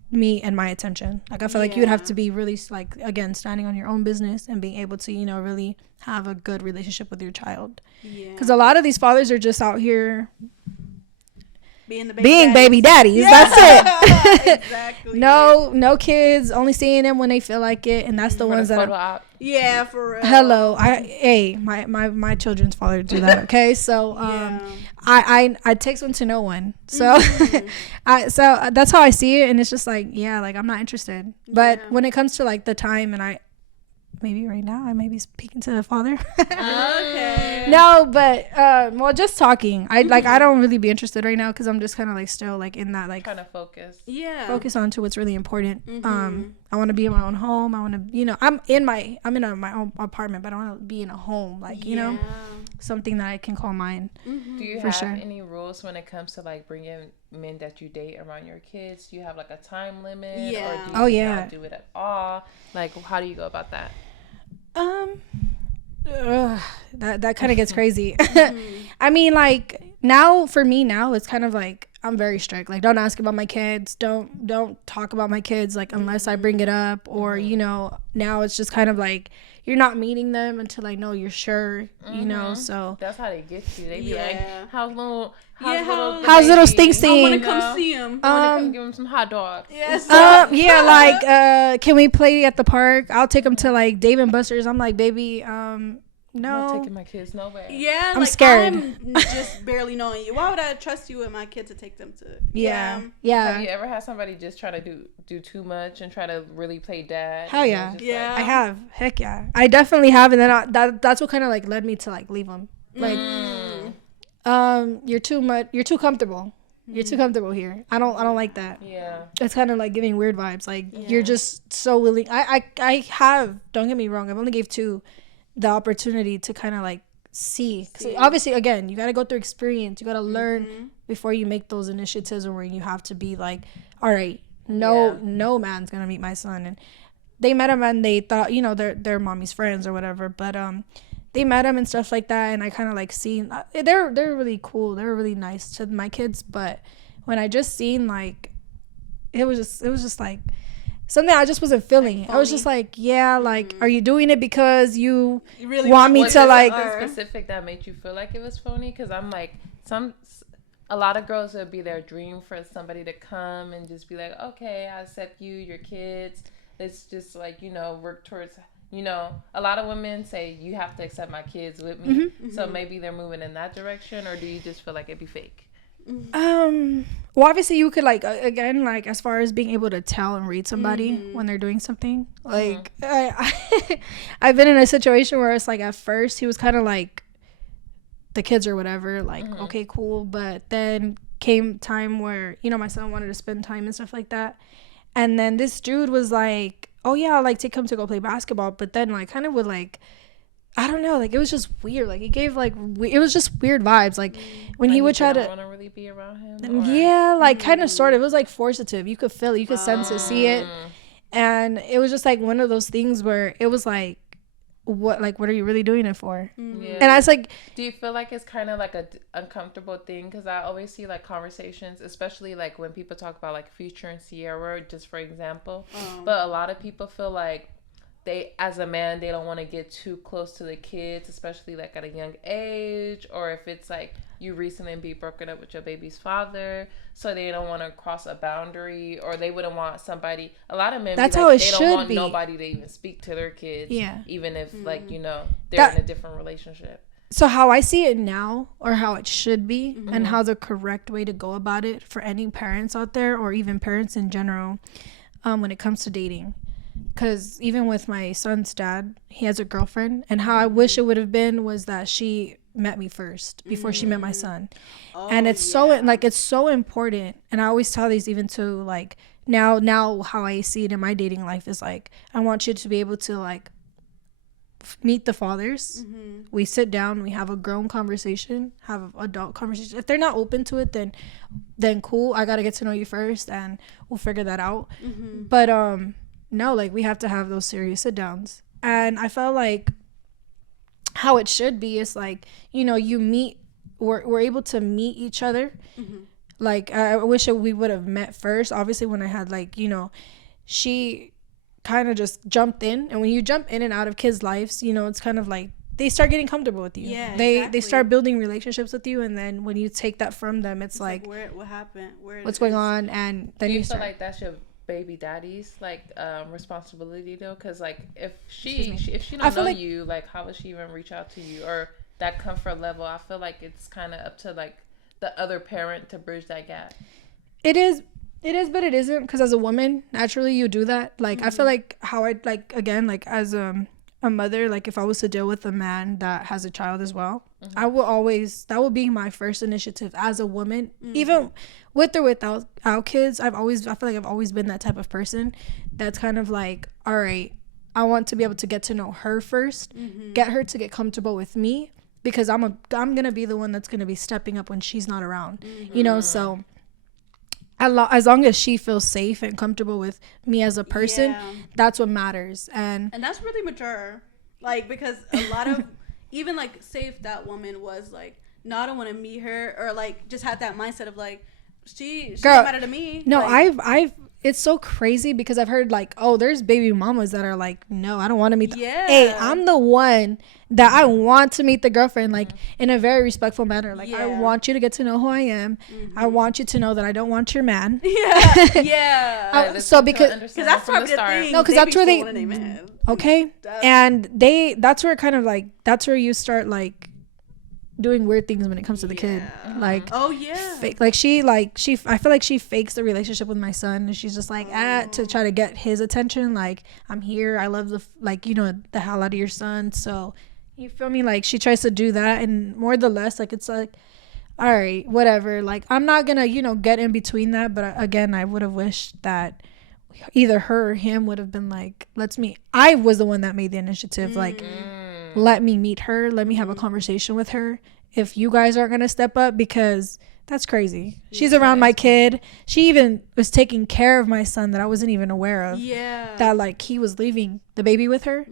me and my attention. Like, I feel like you would have to be really, like, again, standing on your own business and being able to, you know, really have a good relationship with your child, because a lot of these fathers are just out here being baby daddies. That's it. Exactly. No kids, only seeing them when they feel like it, and that's the ones that for real. Hello, my children's father do that. Okay, so I takes one to know one. So so that's how I see it, and it's just like, like, I'm not interested. But when it comes to like the time, and maybe right now I may be speaking to the father. Okay. No, but well, just talking. I don't really be interested right now, because I'm just kind of like still like in that, like, kind of focus on to what's really important. I want to be in my own home. I want to, you know, I'm in my own apartment, but I want to be in a home, like, you know, something that I can call mine. Do you have any rules when it comes to like bringing men that you date around your kids? Do you have like a time limit? Or do you not do it at all? Like, how do you go about that? That kind of gets crazy. I mean, like, now for me now, it's kind of like, I'm very strict. Like, don't ask about my kids. Don't talk about my kids, like, unless I bring it up. Or, you know, now it's just kind of like, you're not meeting them until I know you're sure, you know. So that's how they get you. They be like, how's little Stinksy? I want to come see him. I want to come give him some hot dogs. Yes. Like, can we play at the park? I'll take them to like Dave and Buster's. I'm like, baby, no. I'm not taking my kids nowhere. Yeah, I'm scared. I'm just barely knowing you. Why would I trust you with my kid to take them to? Yeah. Have you ever had somebody just try to do too much and try to really play dad? Hell yeah. Yeah. I have. Heck yeah. I definitely have, and then that's what kind of like led me to like leave them. Like, you're too comfortable. You're too comfortable here. I don't like that. Yeah. It's kind of like giving weird vibes. Like, you're just so willing. I have, don't get me wrong, I've only gave 2 the opportunity to kind of like see. Obviously, again, you got to go through experience. You got to learn before you make those initiatives, where you have to be like, all right, no man's gonna meet my son. And they met him, and they thought, you know, they're mommy's friends or whatever, but they met him and stuff like that, and I kind of like seen they're really cool, they're really nice to my kids. But when I just seen, like, it was just like something I just wasn't feeling. Like, I was just like, like, are you doing it because you really want me to, like, something specific that made you feel like it was phony? Because I'm like, a lot of girls, would be their dream for somebody to come and just be like, okay, I accept you, your kids, let's just, like, you know, work towards, you know, a lot of women say, you have to accept my kids with me. So maybe they're moving in that direction, or do you just feel like it'd be fake? Well, obviously you could, like, again, like, as far as being able to tell and read somebody when they're doing something, like, I've been in a situation where it's like, at first he was kind of like the kids or whatever, like, okay, cool, but then came time where, you know, my son wanted to spend time and stuff like that, and then this dude was like, oh yeah, I'll, like, take him to go play basketball, but then, like, kind of would, like, I don't know, like, it was just weird. Like, it gave, like, it was just weird vibes. Like, when he would try to want to really be around him, or? Yeah, like, kind of, sort of. It was like forceative. You could feel it, you could sense it, see it, and it was just like one of those things where it was like, what are you really doing it for? Yeah. And I was like, do you feel like it's kind of like a uncomfortable thing? Because I always see like conversations, especially like when people talk about like Future and Sierra, just for example. But a lot of people feel like they, as a man, they don't want to get too close to the kids, especially like at a young age, or if it's like you recently be broken up with your baby's father, so they don't want to cross a boundary, or they wouldn't want somebody. A lot of men, that's be how like, it they should don't want be. nobody to even speak to their kids, even if like they're in a different relationship. So how I see it now, or how it should be, and how the correct way to go about it for any parents out there, or even parents in general, when it comes to dating. Because even with my son's dad, he has a girlfriend, and how I wish it would have been was that she met me first before she met my son. And it's it's so important. And I always tell these even to like now how I see it in my dating life is like, I want you to be able to like meet the fathers. We sit down, we have a grown conversation, have an adult conversation. If they're not open to it, then cool, I gotta get to know you first and we'll figure that out. But no, like we have to have those serious sit downs. And I felt like how it should be is like, you meet, we're able to meet each other. Like I wish we would have met first. Obviously when I had like, she kind of just jumped in, and when you jump in and out of kids' lives, it's kind of like they start getting comfortable with you. They start building relationships with you, and then when you take that from them, it's like what happened, what's going on, and then you feel like that's your baby daddy's like responsibility though, because like if she don't know like, you, like how would she even reach out to you, or that comfort level? I feel like it's kind of up to like the other parent to bridge that gap. It is, but it isn't, because as a woman, naturally you do that. Like I feel like how I like, again, like as a mother, like if I was to deal with a man that has a child as well, I will always, that would be my first initiative as a woman, even with or without our kids. I feel like I've always been that type of person that's kind of like, all right, I want to be able to get to know her first, get her to get comfortable with me, because I'm gonna be the one that's gonna be stepping up when she's not around, so as long as she feels safe and comfortable with me as a person, that's what matters. And that's really mature, like, because a lot of even like, say if that woman was like, no, I don't want to meet her, or like just had that mindset of like, she doesn't matter to me. No, like, I've it's so crazy, because I've heard like, oh, there's baby mamas that are like, no, I don't want to meet hey, I'm the one that I want to meet the girlfriend, like in a very respectful manner. Like I want you to get to know who I am. I want you to know that I don't want your man. So because that's probably the thing. No, because that's where they okay, and that's where kind of like, that's where you start like doing weird things when it comes to the kid. Like fake, like she I feel like she fakes the relationship with my son, and she's just like to try to get his attention, like, I'm here, I love the the hell out of your son. So you feel me, like she tries to do that, and more the less, like it's like, all right, whatever, like I'm not gonna get in between that. But again, I would have wished that either her or him would have been like, let's meet. I was the one that made the initiative, like let me meet her, let me have a conversation with her, if you guys aren't gonna step up, because that's crazy. She's around my kid. She even was taking care of my son that I wasn't even aware of. That like he was leaving the baby with her,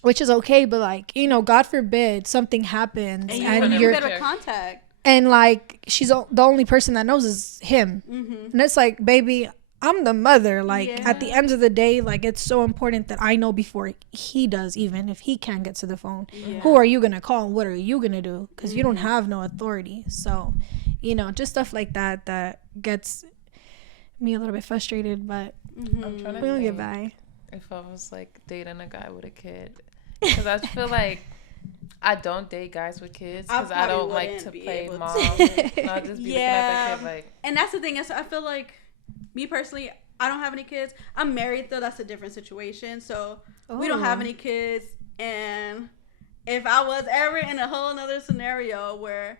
which is okay, but like, God forbid something happens and you're better contact, and like she's the only person that knows is him, and it's like, baby, I'm the mother. Like at the end of the day, like it's so important that I know before he does, even if he can't get to the phone. Who are you gonna call and what are you gonna do? Because you don't have no authority. So just stuff like that gets me a little bit frustrated, but we'll get by. If I was like dating a guy with a kid, because I feel like I don't date guys with kids, because I don't like to play mom. No, just be looking at the kid like. And that's the thing, is I feel like, me personally, I don't have any kids. I'm married though. That's a different situation. So we don't have any kids. And if I was ever in a whole nother scenario where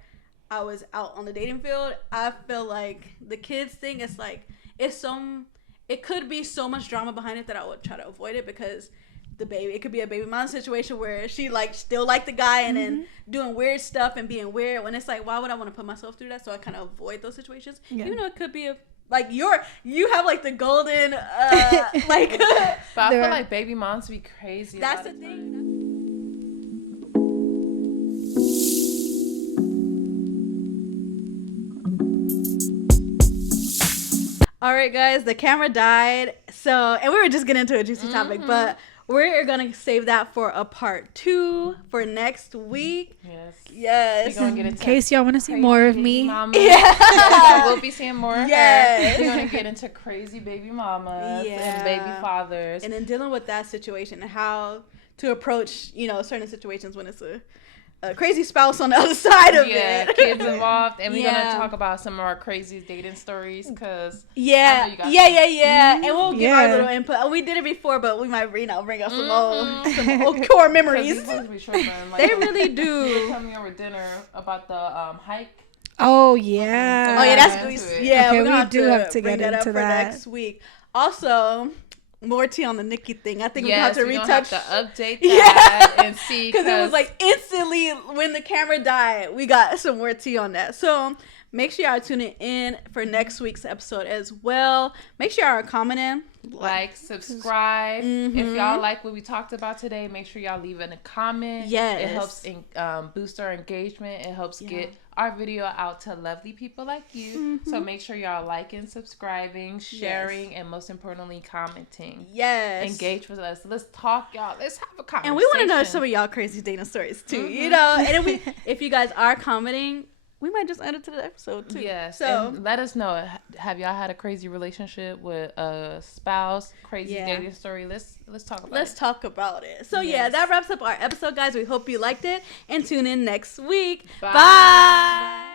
I was out on the dating field, I feel like the kids thing is like, it could be so much drama behind it that I would try to avoid it, because it could be a baby mom situation where she like still like the guy and then doing weird stuff and being weird, when it's like, why would I want to put myself through that? So I kind of avoid those situations. Even though it could be like you have like the golden like. But I feel like baby moms be crazy. That's the thing. All right, guys, the camera died. So, and we were just getting into a juicy topic, but we're going to save that for a part 2 for next week. Yes. We're gonna get in case y'all want to see more of me. Yeah. We'll be seeing more of her. We're going to get into crazy baby mamas and baby fathers. And then dealing with that situation and how to approach, certain situations when it's a crazy spouse on the other side of it. Yeah, kids involved. And we're going to talk about some of our crazy dating stories because... Yeah. And we'll give our little input. We did it before, but we might, bring up some old core memories. They really do. They were telling me over dinner about the hike. Oh, yeah. That's... Okay, we do have to get into that. Next week. Also... more tea on the Nikki thing. I think we have to retouch. We have to update that and see. Because it was like instantly when the camera died, we got some more tea on that. So make sure y'all are tuning in for next week's episode as well. Make sure y'all are commenting. Like, subscribe. If y'all like what we talked about today, make sure y'all leave in a comment. Yes. It helps boost our engagement. It helps get our video out to lovely people like you. So make sure y'all liking, subscribing, sharing, and most importantly, commenting. Yes. Engage with us. Let's talk, y'all. Let's have a conversation. And we want to know some of y'all crazy dating stories too, And then if you guys are commenting, we might just add it to the episode too. Yeah. So and let us know. Have y'all had a crazy relationship with a spouse? Crazy dating story. Let's talk about it. Let's talk about it. So that wraps up our episode, guys. We hope you liked it and tune in next week. Bye.